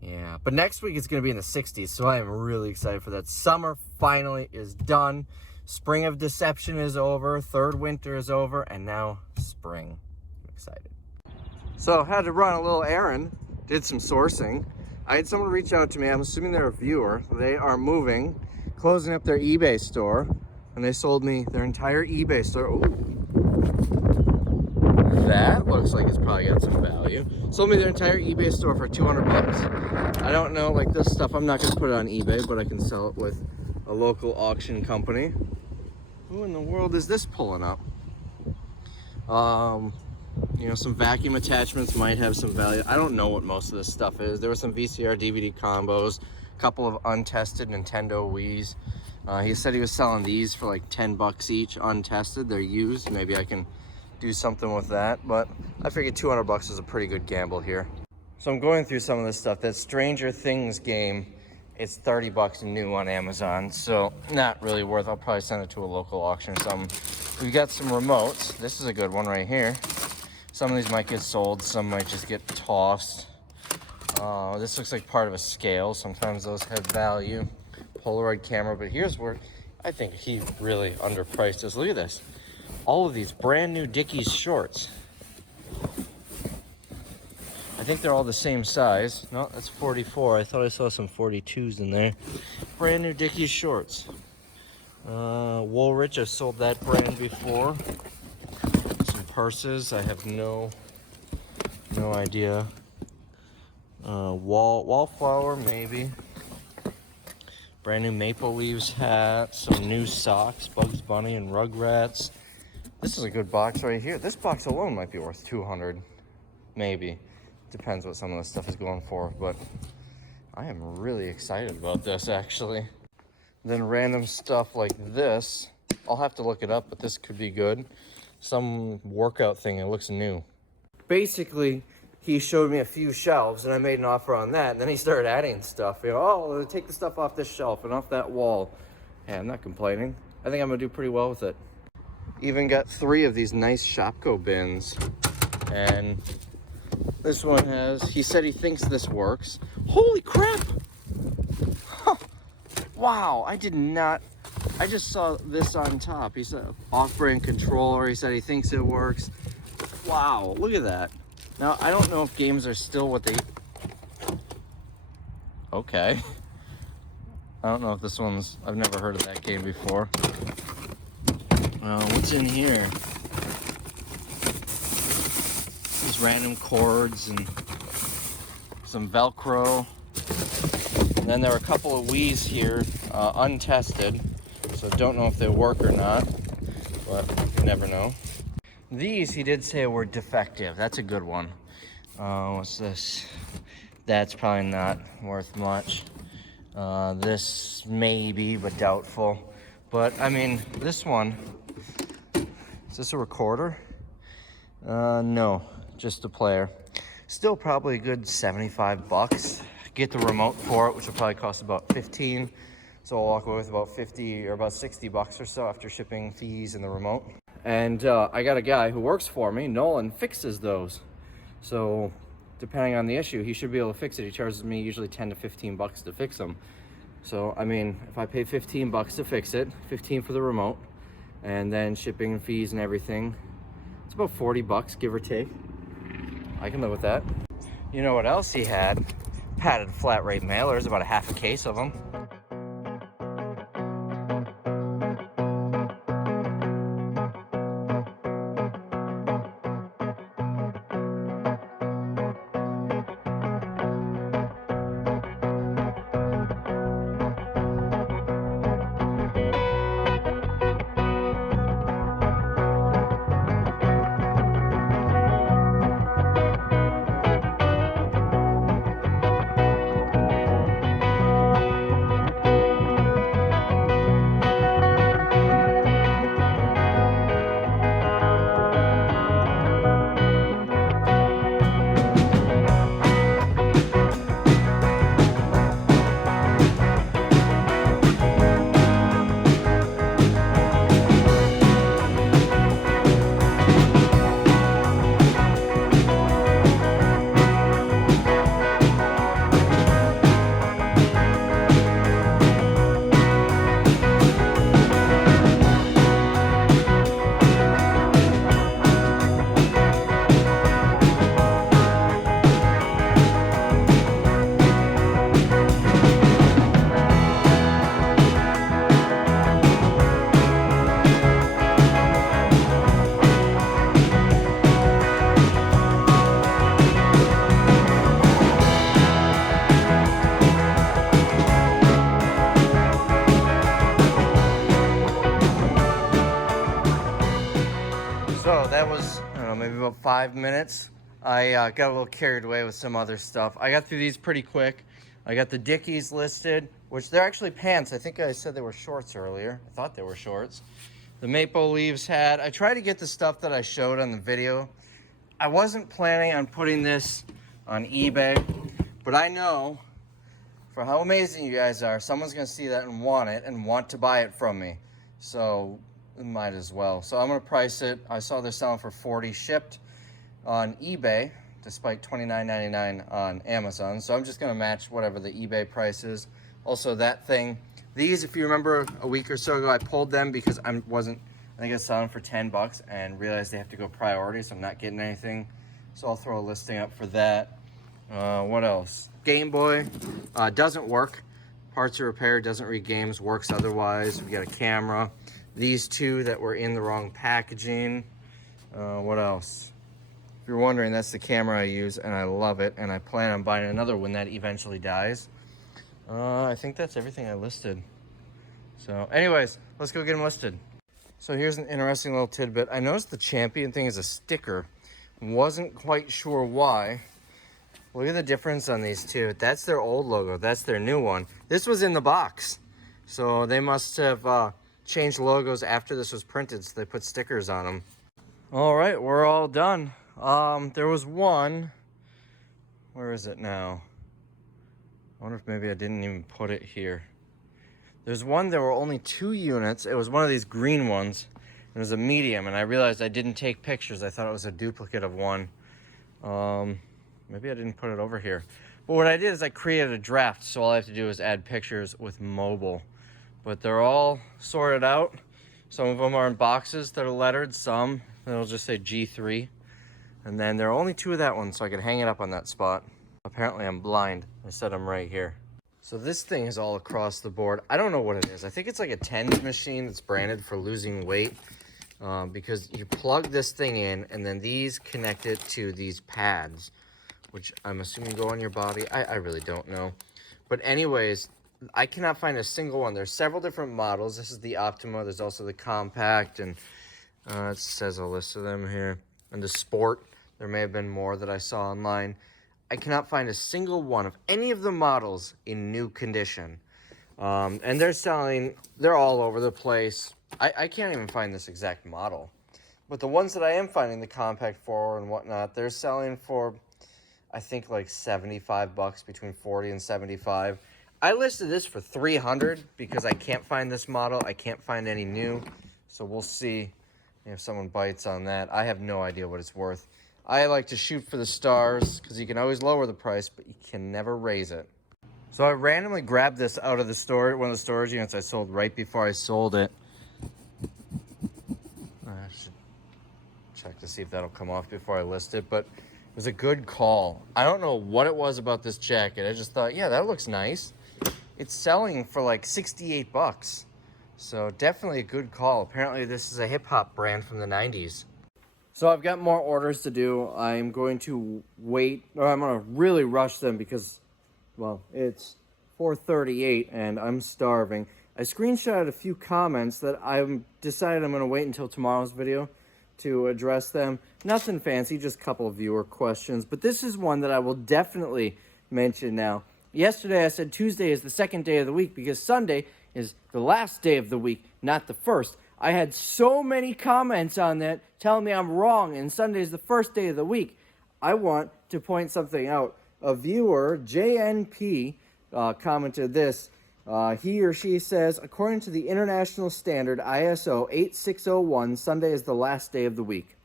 Yeah, but next week it's gonna be in the 60s, so I am really excited for that. Summer finally is done. Spring of deception is over, third winter is over, and now spring. I'm excited. So had to run a little errand, did some sourcing. I had someone reach out to me, I'm assuming they're a viewer. They are moving, closing up their eBay store, and they sold me their entire eBay store. Ooh. That looks like it's probably got some value. Sold me their entire eBay store for 200 bucks. I don't know, like this stuff, I'm not gonna put it on eBay, but I can sell it with a local auction company. Who in the world is this pulling up? You know, some vacuum attachments might have some value. I don't know what most of this stuff is. There were some VCR DVD combos, a couple of untested Nintendo Wiis. He said he was selling these for like 10 bucks each, untested. They're used. Maybe I can do something with that, but I figured 200 bucks is a pretty good gamble here. So I'm going through some of this stuff. That Stranger Things game, it's 30 bucks new on Amazon, so not really worth. I'll probably send it to a local auction or something. We've got some remotes. This is a good one right here. Some of these might get sold, some might just get tossed. This looks like part of a scale. Sometimes those have value. Polaroid camera, but here's where I think he really underpriced us. Look at this. All of these brand new Dickies shorts. I think they're all the same size. No, that's 44. I thought I saw some 42s in there. Brand new Dickies shorts. Woolrich, I've sold that brand before. Some purses, I have no idea. Wallflower, maybe. Brand new Maple Leaves hat. Some new socks, Bugs Bunny and Rugrats. This is a good box right here. This box alone might be worth 200, maybe. Depends what some of this stuff is going for, but I am really excited about this, actually. Then random stuff like this. I'll have to look it up, but this could be good. Some workout thing, it looks new. Basically, he showed me a few shelves, and I made an offer on that, and then he started adding stuff. You know, oh, take the stuff off this shelf and off that wall. Yeah, I'm not complaining. I think I'm gonna do pretty well with it. Even got 3 of these nice Shopko bins, and this one has, he said he thinks this works. Holy crap! Huh. Wow, I did not, I just saw this on top. He said off-brand controller, he said he thinks it works. Wow, look at that. Now, I don't know if games are still what they, okay. I don't know if this one's, I've never heard of that game before. What's in here? These random cords and some Velcro. And then there are a couple of Wiis here, untested. So don't know if they work or not, but you never know. These, he did say, were defective. That's a good one. What's this? That's probably not worth much. This maybe, but doubtful. But I mean, this one, is this a recorder? No, just a player. Still probably a good 75 bucks. Get the remote for it, which will probably cost about 15. So I'll walk away with about 50 or about 60 bucks or so after shipping fees and the remote. And I got a guy who works for me, Nolan, fixes those. So depending on the issue, he should be able to fix it. He charges me usually 10 to 15 bucks to fix them. So, I mean, if I pay 15 bucks to fix it, 15 for the remote, and then shipping fees and everything, it's about 40 bucks, give or take. I can live with that. You know what else he had? Padded flat rate mailers, about a half a case of them. So that was, I don't know, maybe about 5 minutes. I got a little carried away with some other stuff. I got through these pretty quick. I got the Dickies listed, which they're actually pants. I think I said they were shorts earlier. I thought they were shorts. The Maple Leaves hat. I tried to get the stuff that I showed on the video. I wasn't planning on putting this on eBay, but I know for how amazing you guys are, someone's gonna see that and want to buy it from me. So might as well. So I'm gonna price it. I saw they're selling for $40 shipped on eBay, despite $29.99 on Amazon. So I'm just gonna match whatever the eBay price is. Also that thing, these, if you remember a week or so ago, I pulled them because I think I was selling for 10 bucks and realized they have to go priority, so I'm not getting anything. So I'll throw a listing up for that. What else? Game Boy doesn't work. Parts are repaired, doesn't read games, works otherwise. We got a camera. These two that were in the wrong packaging. What else? If you're wondering, that's the camera I use and I love it, and I plan on buying another when that eventually dies. I think that's everything I listed. So anyways, let's go get them listed. So here's an interesting little tidbit. I noticed the Champion thing is a sticker. Wasn't quite sure why. Look at the difference on these two. That's their old logo. That's their new one. This was in the box. So they must have changed logos after this was printed, so they put stickers on them. All right, we're all done. There was one. Where is it now? I wonder if maybe I didn't even put it here. There's one, there were only 2 units. It was one of these green ones. It was a medium, and I realized I didn't take pictures. I thought it was a duplicate of one. Maybe I didn't put it over here. But what I did is I created a draft, so all I have to do is add pictures with mobile. But they're all sorted out. Some of them are in boxes that are lettered, some that'll just say G3. And then there are only 2 of that one, so I could hang it up on that spot. Apparently I'm blind. I said I'm right here. So this thing is all across the board. I don't know what it is. I think it's like a tens machine that's branded for losing weight. Because you plug this thing in, and then these connect it to these pads, which I'm assuming go on your body. I really don't know. But anyways, I cannot find a single one. There's several different models. This is the Optima. There's also the Compact, and it says a list of them here. And the Sport. There may have been more that I saw online. I cannot find a single one of any of the models in new condition. And they're all over the place. I can't even find this exact model. But the ones that I am finding, the Compact 4 and whatnot, they're selling for, I think, like 75 bucks, between 40 and 75. I listed this for 300 because I can't find this model. I can't find any new. So we'll see if someone bites on that. I have no idea what it's worth. I like to shoot for the stars because you can always lower the price, but you can never raise it. So I randomly grabbed this out of the store, one of the storage units I sold right before I sold it. I should check to see if that'll come off before I list it. But was a good call. I don't know what it was about this jacket. I just thought, yeah, that looks nice. It's selling for like 68 bucks. So definitely a good call. Apparently this is a hip hop brand from the 90s. So I've got more orders to do. I'm going to wait, or I'm going to really rush them because, well, it's 4:38 and I'm starving. I screenshotted a few comments that I've decided I'm going to wait until tomorrow's video to address them. Nothing fancy, just a couple of viewer questions. But this is one that I will definitely mention now. Yesterday I said Tuesday is the second day of the week because Sunday is the last day of the week, not the first. I had so many comments on that telling me I'm wrong and Sunday is the first day of the week. I want to point something out. A viewer, JNP, commented this. He or she says, according to the international standard ISO 8601, Sunday is the last day of the week.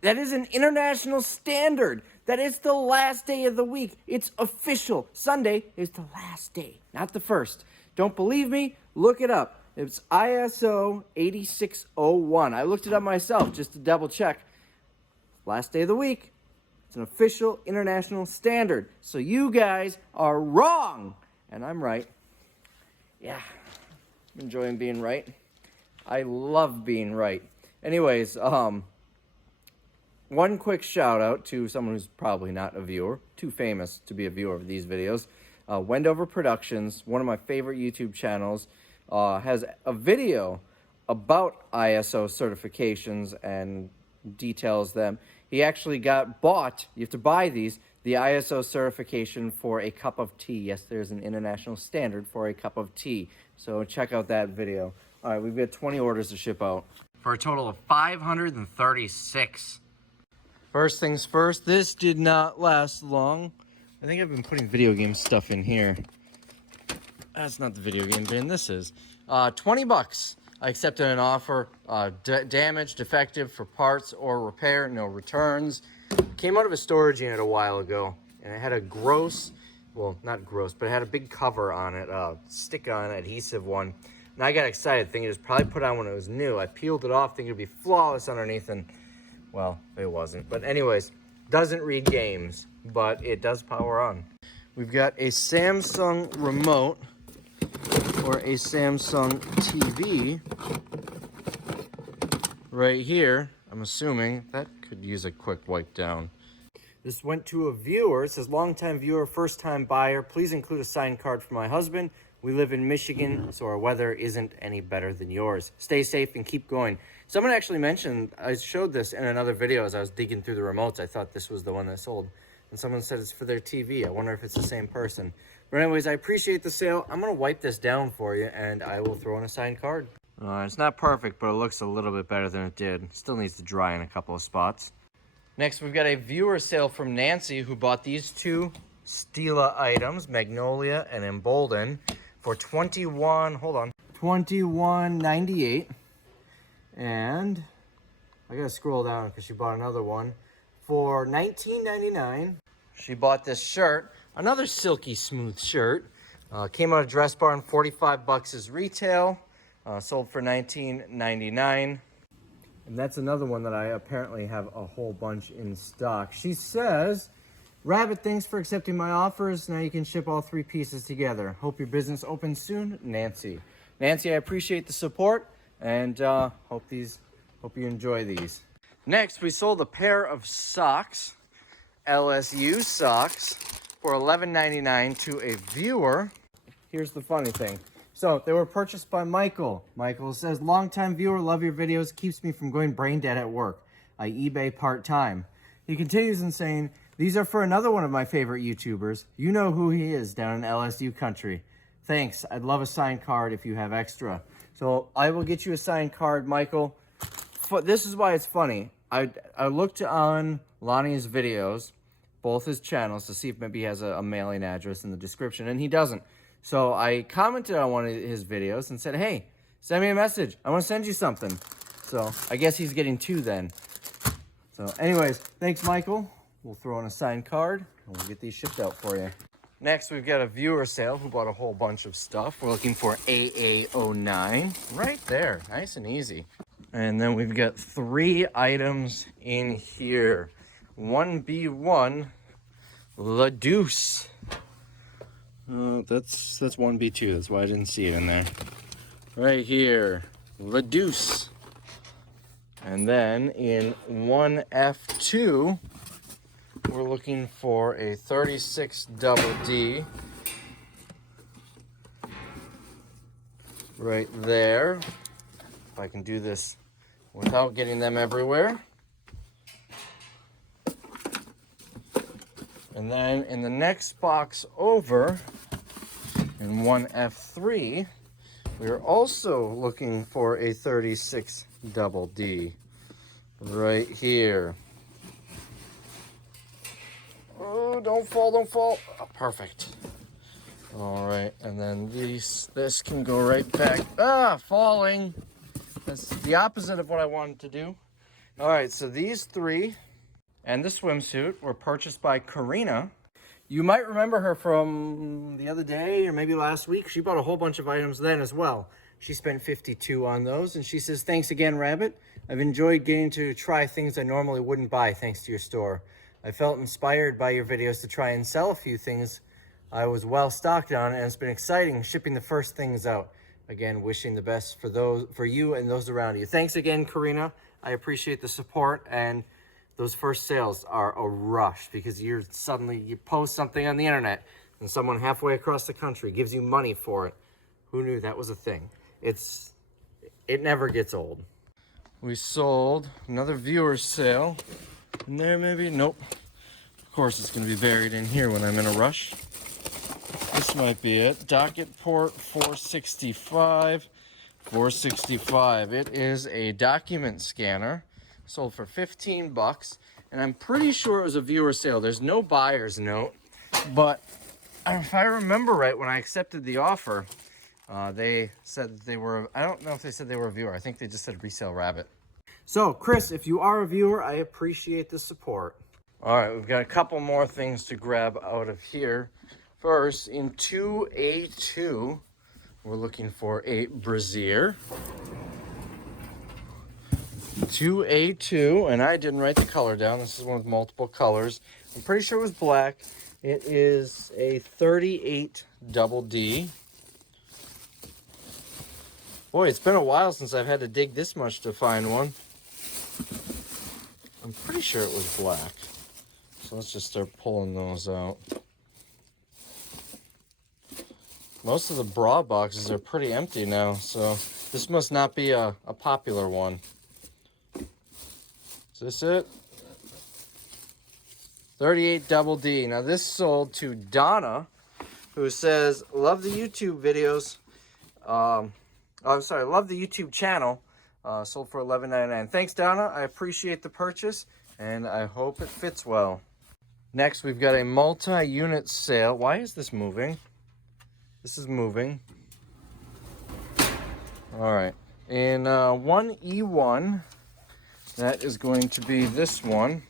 That is an international standard. That is the last day of the week. It's official. Sunday is the last day, not the first. Don't believe me? Look it up. It's ISO 8601. I looked it up myself just to double check. Last day of the week. It's an official international standard. So you guys are wrong. And I'm right. Yeah, I'm enjoying being right. I love being right. Anyways, one quick shout out to someone who's probably not a viewer, too famous to be a viewer of these videos. Wendover Productions, one of my favorite YouTube channels, has a video about ISO certifications and details them. He actually bought, you have to buy these, the ISO certification for a cup of tea. Yes, there's an international standard for a cup of tea. So check out that video. All right, we've got 20 orders to ship out for a total of 536. First things first, this did not last long. I think I've been putting video game stuff in here. That's not the video game bin, this is. 20 bucks. I accepted an offer. Damaged, defective for parts or repair, no returns. Came out of a storage unit a while ago, and it had a gross, well, not gross, but it had a big cover on it, stick-on adhesive one. And I got excited, thinking it was probably put on when it was new. I peeled it off, thinking it would be flawless underneath, and, well, it wasn't. But anyways, doesn't read games, but it does power on. We've got a Samsung remote, or a Samsung TV, right here. I'm assuming that could use a quick wipe down. This went to a viewer. It says, longtime viewer, first time buyer. Please include a signed card for my husband. We live in Michigan, so our weather isn't any better than yours. Stay safe and keep going. Someone actually mentioned, I showed this in another video as I was digging through the remotes. I thought this was the one that sold. And someone said it's for their TV. I wonder if it's the same person. But anyways, I appreciate the sale. I'm going to wipe this down for you, and I will throw in a signed card. It's not perfect, but it looks a little bit better than it did. Still needs to dry in a couple of spots. Next, we've got a viewer sale from Nancy, who bought these two Stila items, Magnolia and Embolden, for $21.98. And I gotta scroll down because she bought another one for $19.99. She bought this shirt, another silky smooth shirt. Came out of Dress Barn, 45 bucks is retail. Sold for $19.99. And that's another one that I apparently have a whole bunch in stock. She says, Rabbit, thanks for accepting my offers. Now you can ship all 3 pieces together. Hope your business opens soon, Nancy. Nancy, I appreciate the support, and hope you enjoy these. Next, we sold a pair of socks, LSU socks, for $11.99 to a viewer. Here's the funny thing. So they were purchased by Michael. Michael says, longtime viewer, love your videos, keeps me from going brain dead at work. I eBay part-time. He continues in saying, these are for another one of my favorite YouTubers. You know who he is down in LSU country. Thanks. I'd love a signed card if you have extra. So I will get you a signed card, Michael. This is why it's funny. I looked on Lonnie's videos, both his channels, to see if maybe he has a mailing address in the description, and he doesn't. So I commented on one of his videos and said, hey, send me a message. I want to send you something. So I guess he's getting 2 then. So anyways, thanks, Michael. We'll throw in a signed card and we'll get these shipped out for you. Next, we've got a viewer sale who bought a whole bunch of stuff. We're looking for AA09 right there. Nice and easy. And then we've got 3 items in here. 1B1 La Deuce. That's 1B2. That's why I didn't see it in there. Right here, La Deuce. And then in 1F2, we're looking for a 36 double D. Right there. If I can do this without getting them everywhere. And then in the next box over, in 1F3, we're also looking for a 36 double D. Right here. Oh, don't fall, don't fall. Oh, perfect. All right, and then this can go right back. Ah, falling. That's the opposite of what I wanted to do. All right, so these three and the swimsuit were purchased by Karina. You might remember her from the other day or maybe last week. She bought a whole bunch of items then as well. She spent $52 on those, and she says, thanks again, Rabbit. I've enjoyed getting to try things I normally wouldn't buy thanks to your store. I felt inspired by your videos to try and sell a few things I was well stocked on, and it's been exciting shipping the first things out. Again, wishing the best for you and those around you. Thanks again, Karina. I appreciate the support, and those first sales are a rush because you post something on the internet and someone halfway across the country gives you money for it. Who knew that was a thing? It never gets old. We sold another viewer's sale in there maybe. Nope. Of course it's going to be buried in here when I'm in a rush. This might be it. Docket port 465. 465. It is a document scanner. Sold for $15, and I'm pretty sure it was a viewer sale. There's no buyer's note, but if I remember right, when I accepted the offer, they said that they were, I don't know if they said they were a viewer. I think they just said Resale Rabbit. So, Chris, if you are a viewer, I appreciate the support. All right, we've got a couple more things to grab out of here. First, in 2A2, we're looking for a brassiere. 2A2, and I didn't write the color down. This is one with multiple colors. I'm pretty sure it was black. It is a 38 double D. Boy, it's been a while since I've had to dig this much to find one. I'm pretty sure it was black. So let's just start pulling those out. Most of the bra boxes are pretty empty now, so this must not be a popular one. Is this it? 38 double D. Now this sold to Donna, who says, love the YouTube videos. Love the YouTube channel. Sold for $11.99. Thanks, Donna. I appreciate the purchase, and I hope it fits well. Next, we've got a multi-unit sale. Why is this moving? This is moving. All right. In 1E1, that is going to be this one.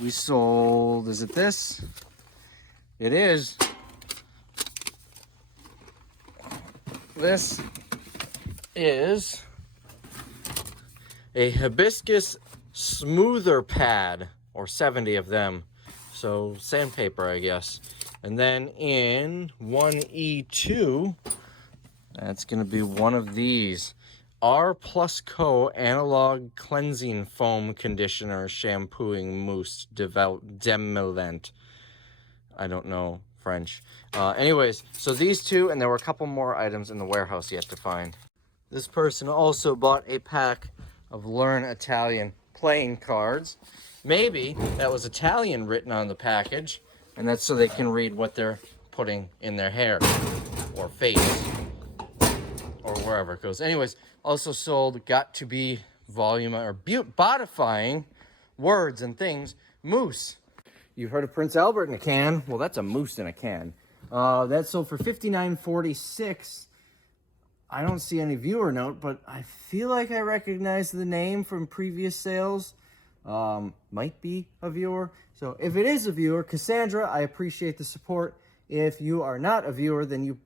We sold, is it this? It is. This is a hibiscus smoother pad, or 70 of them. So sandpaper, I guess. And then in 1E2, that's going to be one of these. R Plus Co Analog Cleansing Foam Conditioner Shampooing Mousse Demilent. I don't know French. Anyways, so these two, and there were a couple more items in the warehouse yet to find. This person also bought a pack of Learn Italian playing cards. Maybe that was Italian written on the package, and that's so they can read what they're putting in their hair or face or wherever it goes. Anyways, also sold Got to Be volume or bodifying words and things mousse. You've heard of Prince Albert in a can. Well, that's a mousse in a can. That sold for $59.46. I don't see any viewer note, but I feel like I recognize the name from previous sales. Might be a viewer. So if it is a viewer, Cassandra, I appreciate the support. If you are not a viewer, then you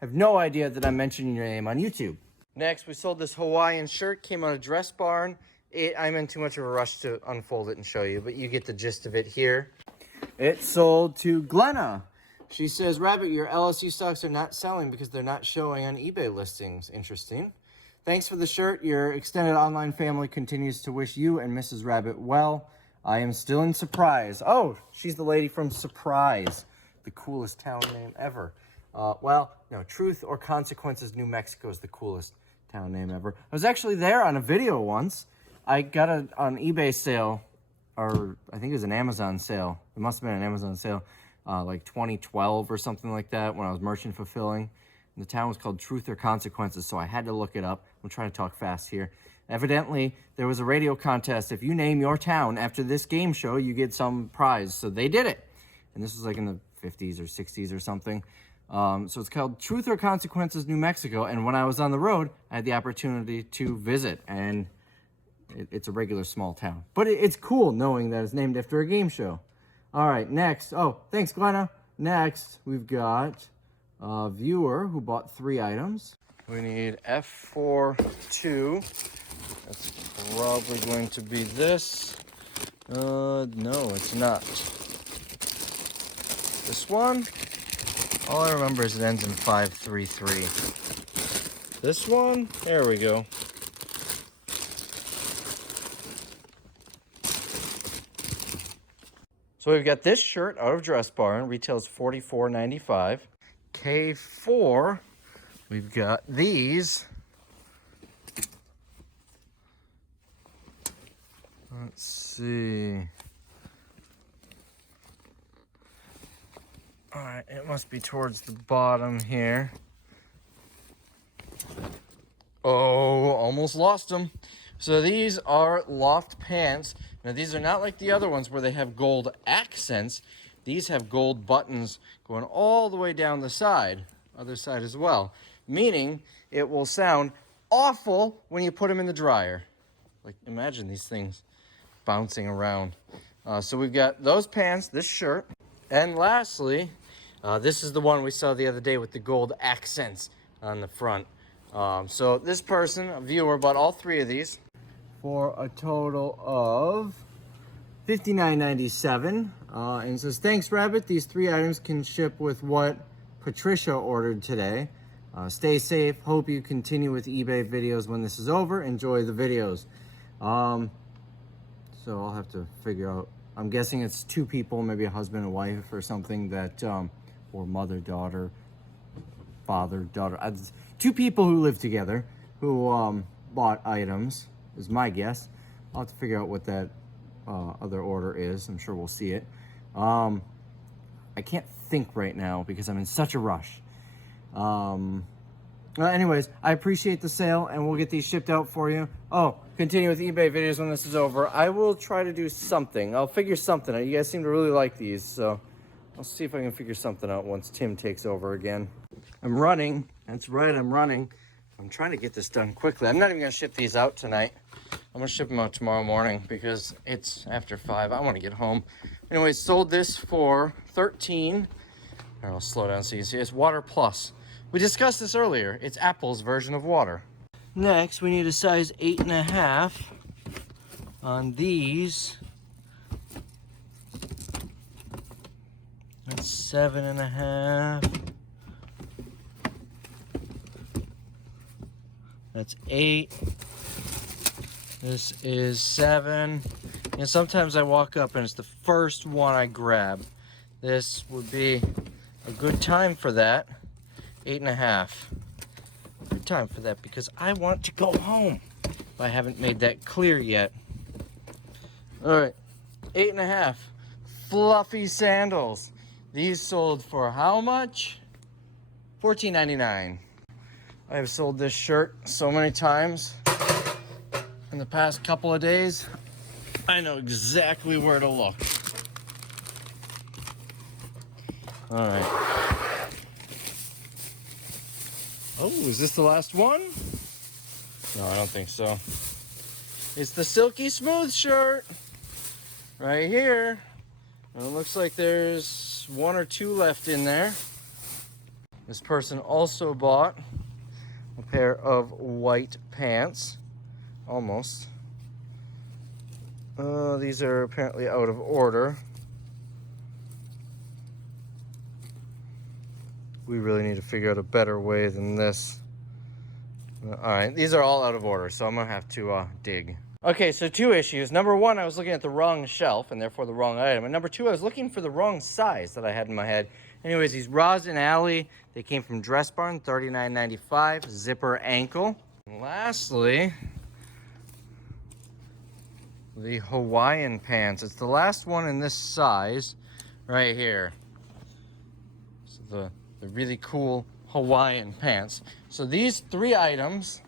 have no idea that I'm mentioning your name on YouTube. Next, we sold this Hawaiian shirt, came out of Dress Barn. I'm in too much of a rush to unfold it and show you, but you get the gist of it here. It sold to Glenna. She says, Rabbit, your LSU stocks are not selling because they're not showing on eBay listings. Interesting. Thanks for the shirt. Your extended online family continues to wish you and Mrs. Rabbit well. I am still in Surprise. Oh, she's the lady from Surprise, the coolest town name ever. Well, no, Truth or Consequences, New Mexico is the coolest town name ever. I was actually there on a video once. I got an eBay sale, or I think it was an Amazon sale. It must have been an Amazon sale, like 2012 or something like that, when I was merchant fulfilling. And the town was called Truth or Consequences, so I had to look it up. I'm trying to talk fast here. Evidently, there was a radio contest. If you name your town after this game show, you get some prize. So they did it. And this was like in the 50s or 60s or something. So it's called Truth or Consequences, New Mexico. And when I was on the road, I had the opportunity to visit. And it's a regular small town. But it's cool knowing that it's named after a game show. All right, next. Oh, thanks, Glenna. Next, we've got a viewer who bought 3 items. We need F42. That's probably going to be this. No, it's not. This one? All I remember is it ends in 533. This one? There we go. So we've got this shirt out of Dress Barn. Retails $44.95. K4, we've got these. Let's see. All right, it must be towards the bottom here. Oh, almost lost them. So these are Loft Pants. Now these are not like the other ones where they have gold accents. These have gold buttons going all the way down the side, other side as well. Meaning it will sound awful when you put them in the dryer. Like imagine these things bouncing around. So we've got those pants, this shirt, and lastly, this is the one we saw the other day with the gold accents on the front. So this person, a viewer, bought all 3 of these for a total of $59.97. And says, thanks, Rabbit. These 3 items can ship with what Patricia ordered today. Stay safe. Hope you continue with eBay videos when this is over. Enjoy the videos. So I'll have to figure out. I'm guessing it's 2 people, maybe a husband and wife or something that, or mother, daughter, father, daughter. 2 people who live together who bought items is my guess. I'll have to figure out what that other order is. I'm sure we'll see it. I can't think right now because I'm in such a rush. Well, anyways, I appreciate the sale and we'll get these shipped out for you. Oh, continue with eBay videos when this is over. I will try to do something. I'll figure something out. You guys seem to really like these, so I'll see if I can figure something out once Tim takes over again. I'm running. That's right, I'm running. I'm trying to get this done quickly. I'm not even going to ship these out tonight. I'm going to ship them out tomorrow morning because it's after 5. I want to get home. Anyways, sold this for $13. I'll slow down so you can see. It's Water Plus. We discussed this earlier. It's Apple's version of water. Next, we need a size 8.5 on these. That's 7.5. That's 8. This is 7. And sometimes I walk up and it's the first one I grab. This would be a good time for that. 8.5. Good time for that because I want to go home. I haven't made that clear yet. Alright, 8.5. Fluffy sandals. These sold for how much? $14.99. I have sold this shirt so many times in the past couple of days. I know exactly where to look. All right. Oh, is this the last one? No, I don't think so. It's the Silky Smooth shirt right here. And it looks like there's 1 or 2 left in there. This person also bought a pair of white pants. Almost. These are apparently out of order. We really need to figure out a better way than this. All right, these are all out of order, so I'm gonna have to dig. Okay, so two issues. Number one, I was looking at the wrong shelf and therefore the wrong item. And number two, I was looking for the wrong size that I had in my head. Anyways, these Rosin Alley, they came from Dress Barn, $39.95, zipper ankle. And lastly, the Hawaiian pants. It's the last one in this size right here. So the really cool Hawaiian pants. So these three items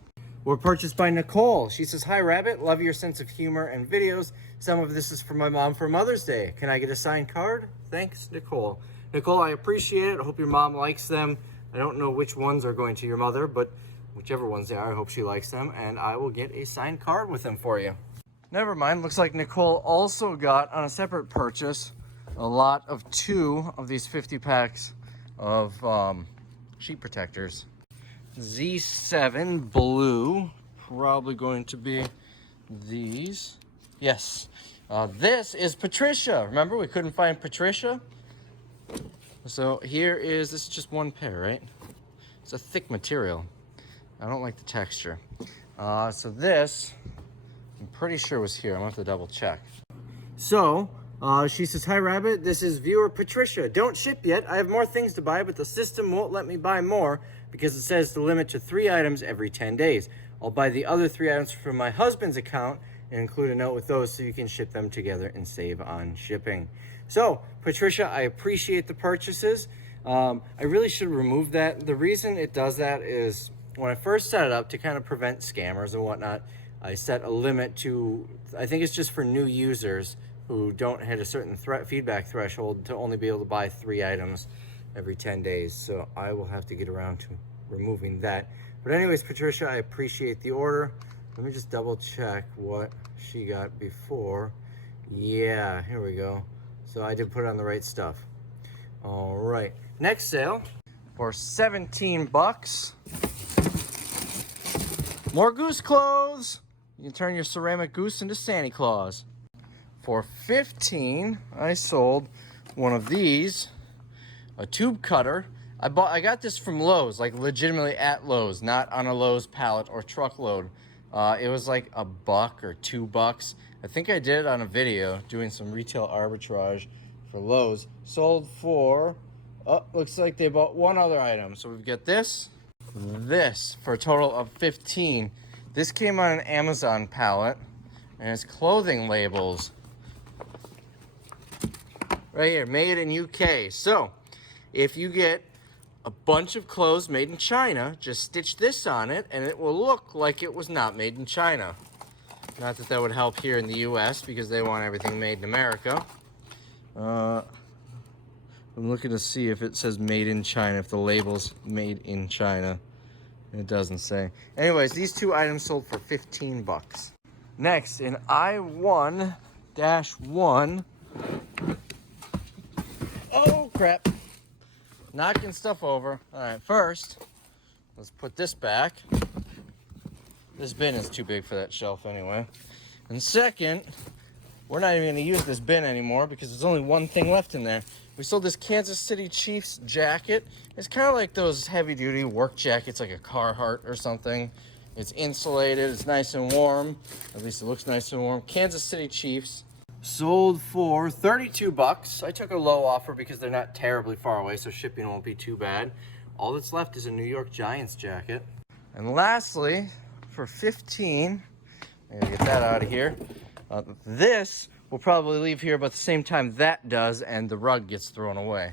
were purchased by Nicole. She says, "Hi Rabbit, love your sense of humor and videos. Some of this is for my mom for Mother's Day. Can I get a signed card? Thanks, Nicole." Nicole, I appreciate it. I hope your mom likes them. I don't know which ones are going to your mother, but whichever ones they are, I hope she likes them, and I will get a signed card with them for you. Never mind, looks like Nicole also got, on a separate purchase, a lot of 2 of these 50 packs of sheet protectors. Z7 blue, probably going to be these. Yes, this is Patricia. Remember, we couldn't find Patricia? So here is, this is just one pair, right? It's a thick material. I don't like the texture. So this, I'm pretty sure was here. I'm gonna have to double check. So, she says, "Hi Rabbit, this is viewer Patricia. Don't ship yet. I have more things to buy, but the system won't let me buy more because it says to limit to 3 items every 10 days. I'll buy the other 3 items from my husband's account and include a note with those so you can ship them together and save on shipping." So, Patricia, I appreciate the purchases. I really should remove that. The reason it does that is when I first set it up to kind of prevent scammers and whatnot, I set a limit to, I think it's just for new users who don't hit a certain feedback threshold to only be able to buy 3 items every 10 days. So I will have to get around to removing that. But anyways, Patricia, I appreciate the order. Let me just double check what she got before. Yeah, here we go. So I did put it on the right stuff. All right, next sale for 17 bucks. More goose clothes. You can turn your ceramic goose into Santa Claus. For 15, I sold one of these, a tube cutter. I got this from Lowe's, like legitimately at Lowe's, not on a Lowe's pallet or truckload. It was like $1 or $2. I think I did it on a video doing some retail arbitrage for Lowe's. Sold for, looks like they bought one other item. So we've got this for a total of 15. This came on an Amazon pallet and it's clothing labels. Right here, made in UK. So if you get a bunch of clothes made in China, just stitch this on it and it will look like it was not made in China. Not that that would help here in the US because they want everything made in America. I'm looking to see if it says made in China, if the label's made in China. It doesn't say. Anyways, these 2 items sold for 15 bucks. Next, in I1-1. Oh, crap. Knocking stuff over. All right, first, let's put this back. This bin is too big for that shelf anyway. And second, we're not even gonna use this bin anymore because there's only one thing left in there. We sold this Kansas City Chiefs jacket. It's kind of like those heavy duty work jackets, like a Carhartt or something. It's insulated, it's nice and warm. At least it looks nice and warm. Kansas City Chiefs. Sold for 32 bucks. I took a low offer because they're not terribly far away, so shipping won't be too bad. All that's left is a New York Giants jacket. And lastly, for 15, I'm gonna get that out of here. This will probably leave here about the same time that does, and the rug gets thrown away.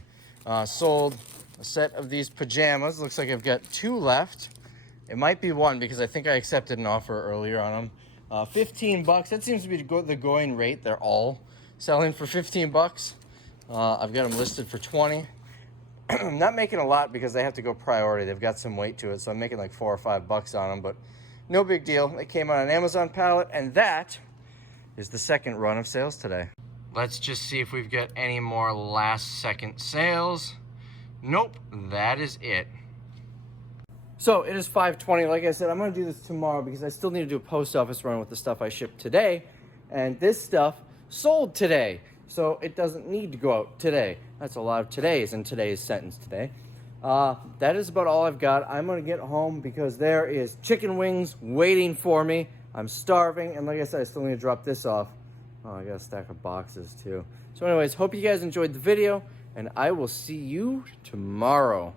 Sold a set of these pajamas. Looks like I've got 2 left. It might be 1 because I think I accepted an offer earlier on them. 15 bucks. That seems to be the going rate. They're all selling for 15 bucks. I've got them listed for 20. I'm not making a lot because they have to go priority. They've got some weight to it, so I'm making like 4 or 5 bucks on them, but no big deal. They came on an Amazon pallet, and that is the second run of sales today. Let's just see if we've got any more last second sales. Nope, that is it. So it is 5:20. Like I said, I'm going to do this tomorrow because I still need to do a post office run with the stuff I shipped today. And this stuff sold today, so it doesn't need to go out today. That's a lot of todays in today's sentence today. That is about all I've got. I'm going to get home because there is chicken wings waiting for me. I'm starving, and like I said, I still need to drop this off. Oh, I got a stack of boxes too. So anyways, hope you guys enjoyed the video, and I will see you tomorrow.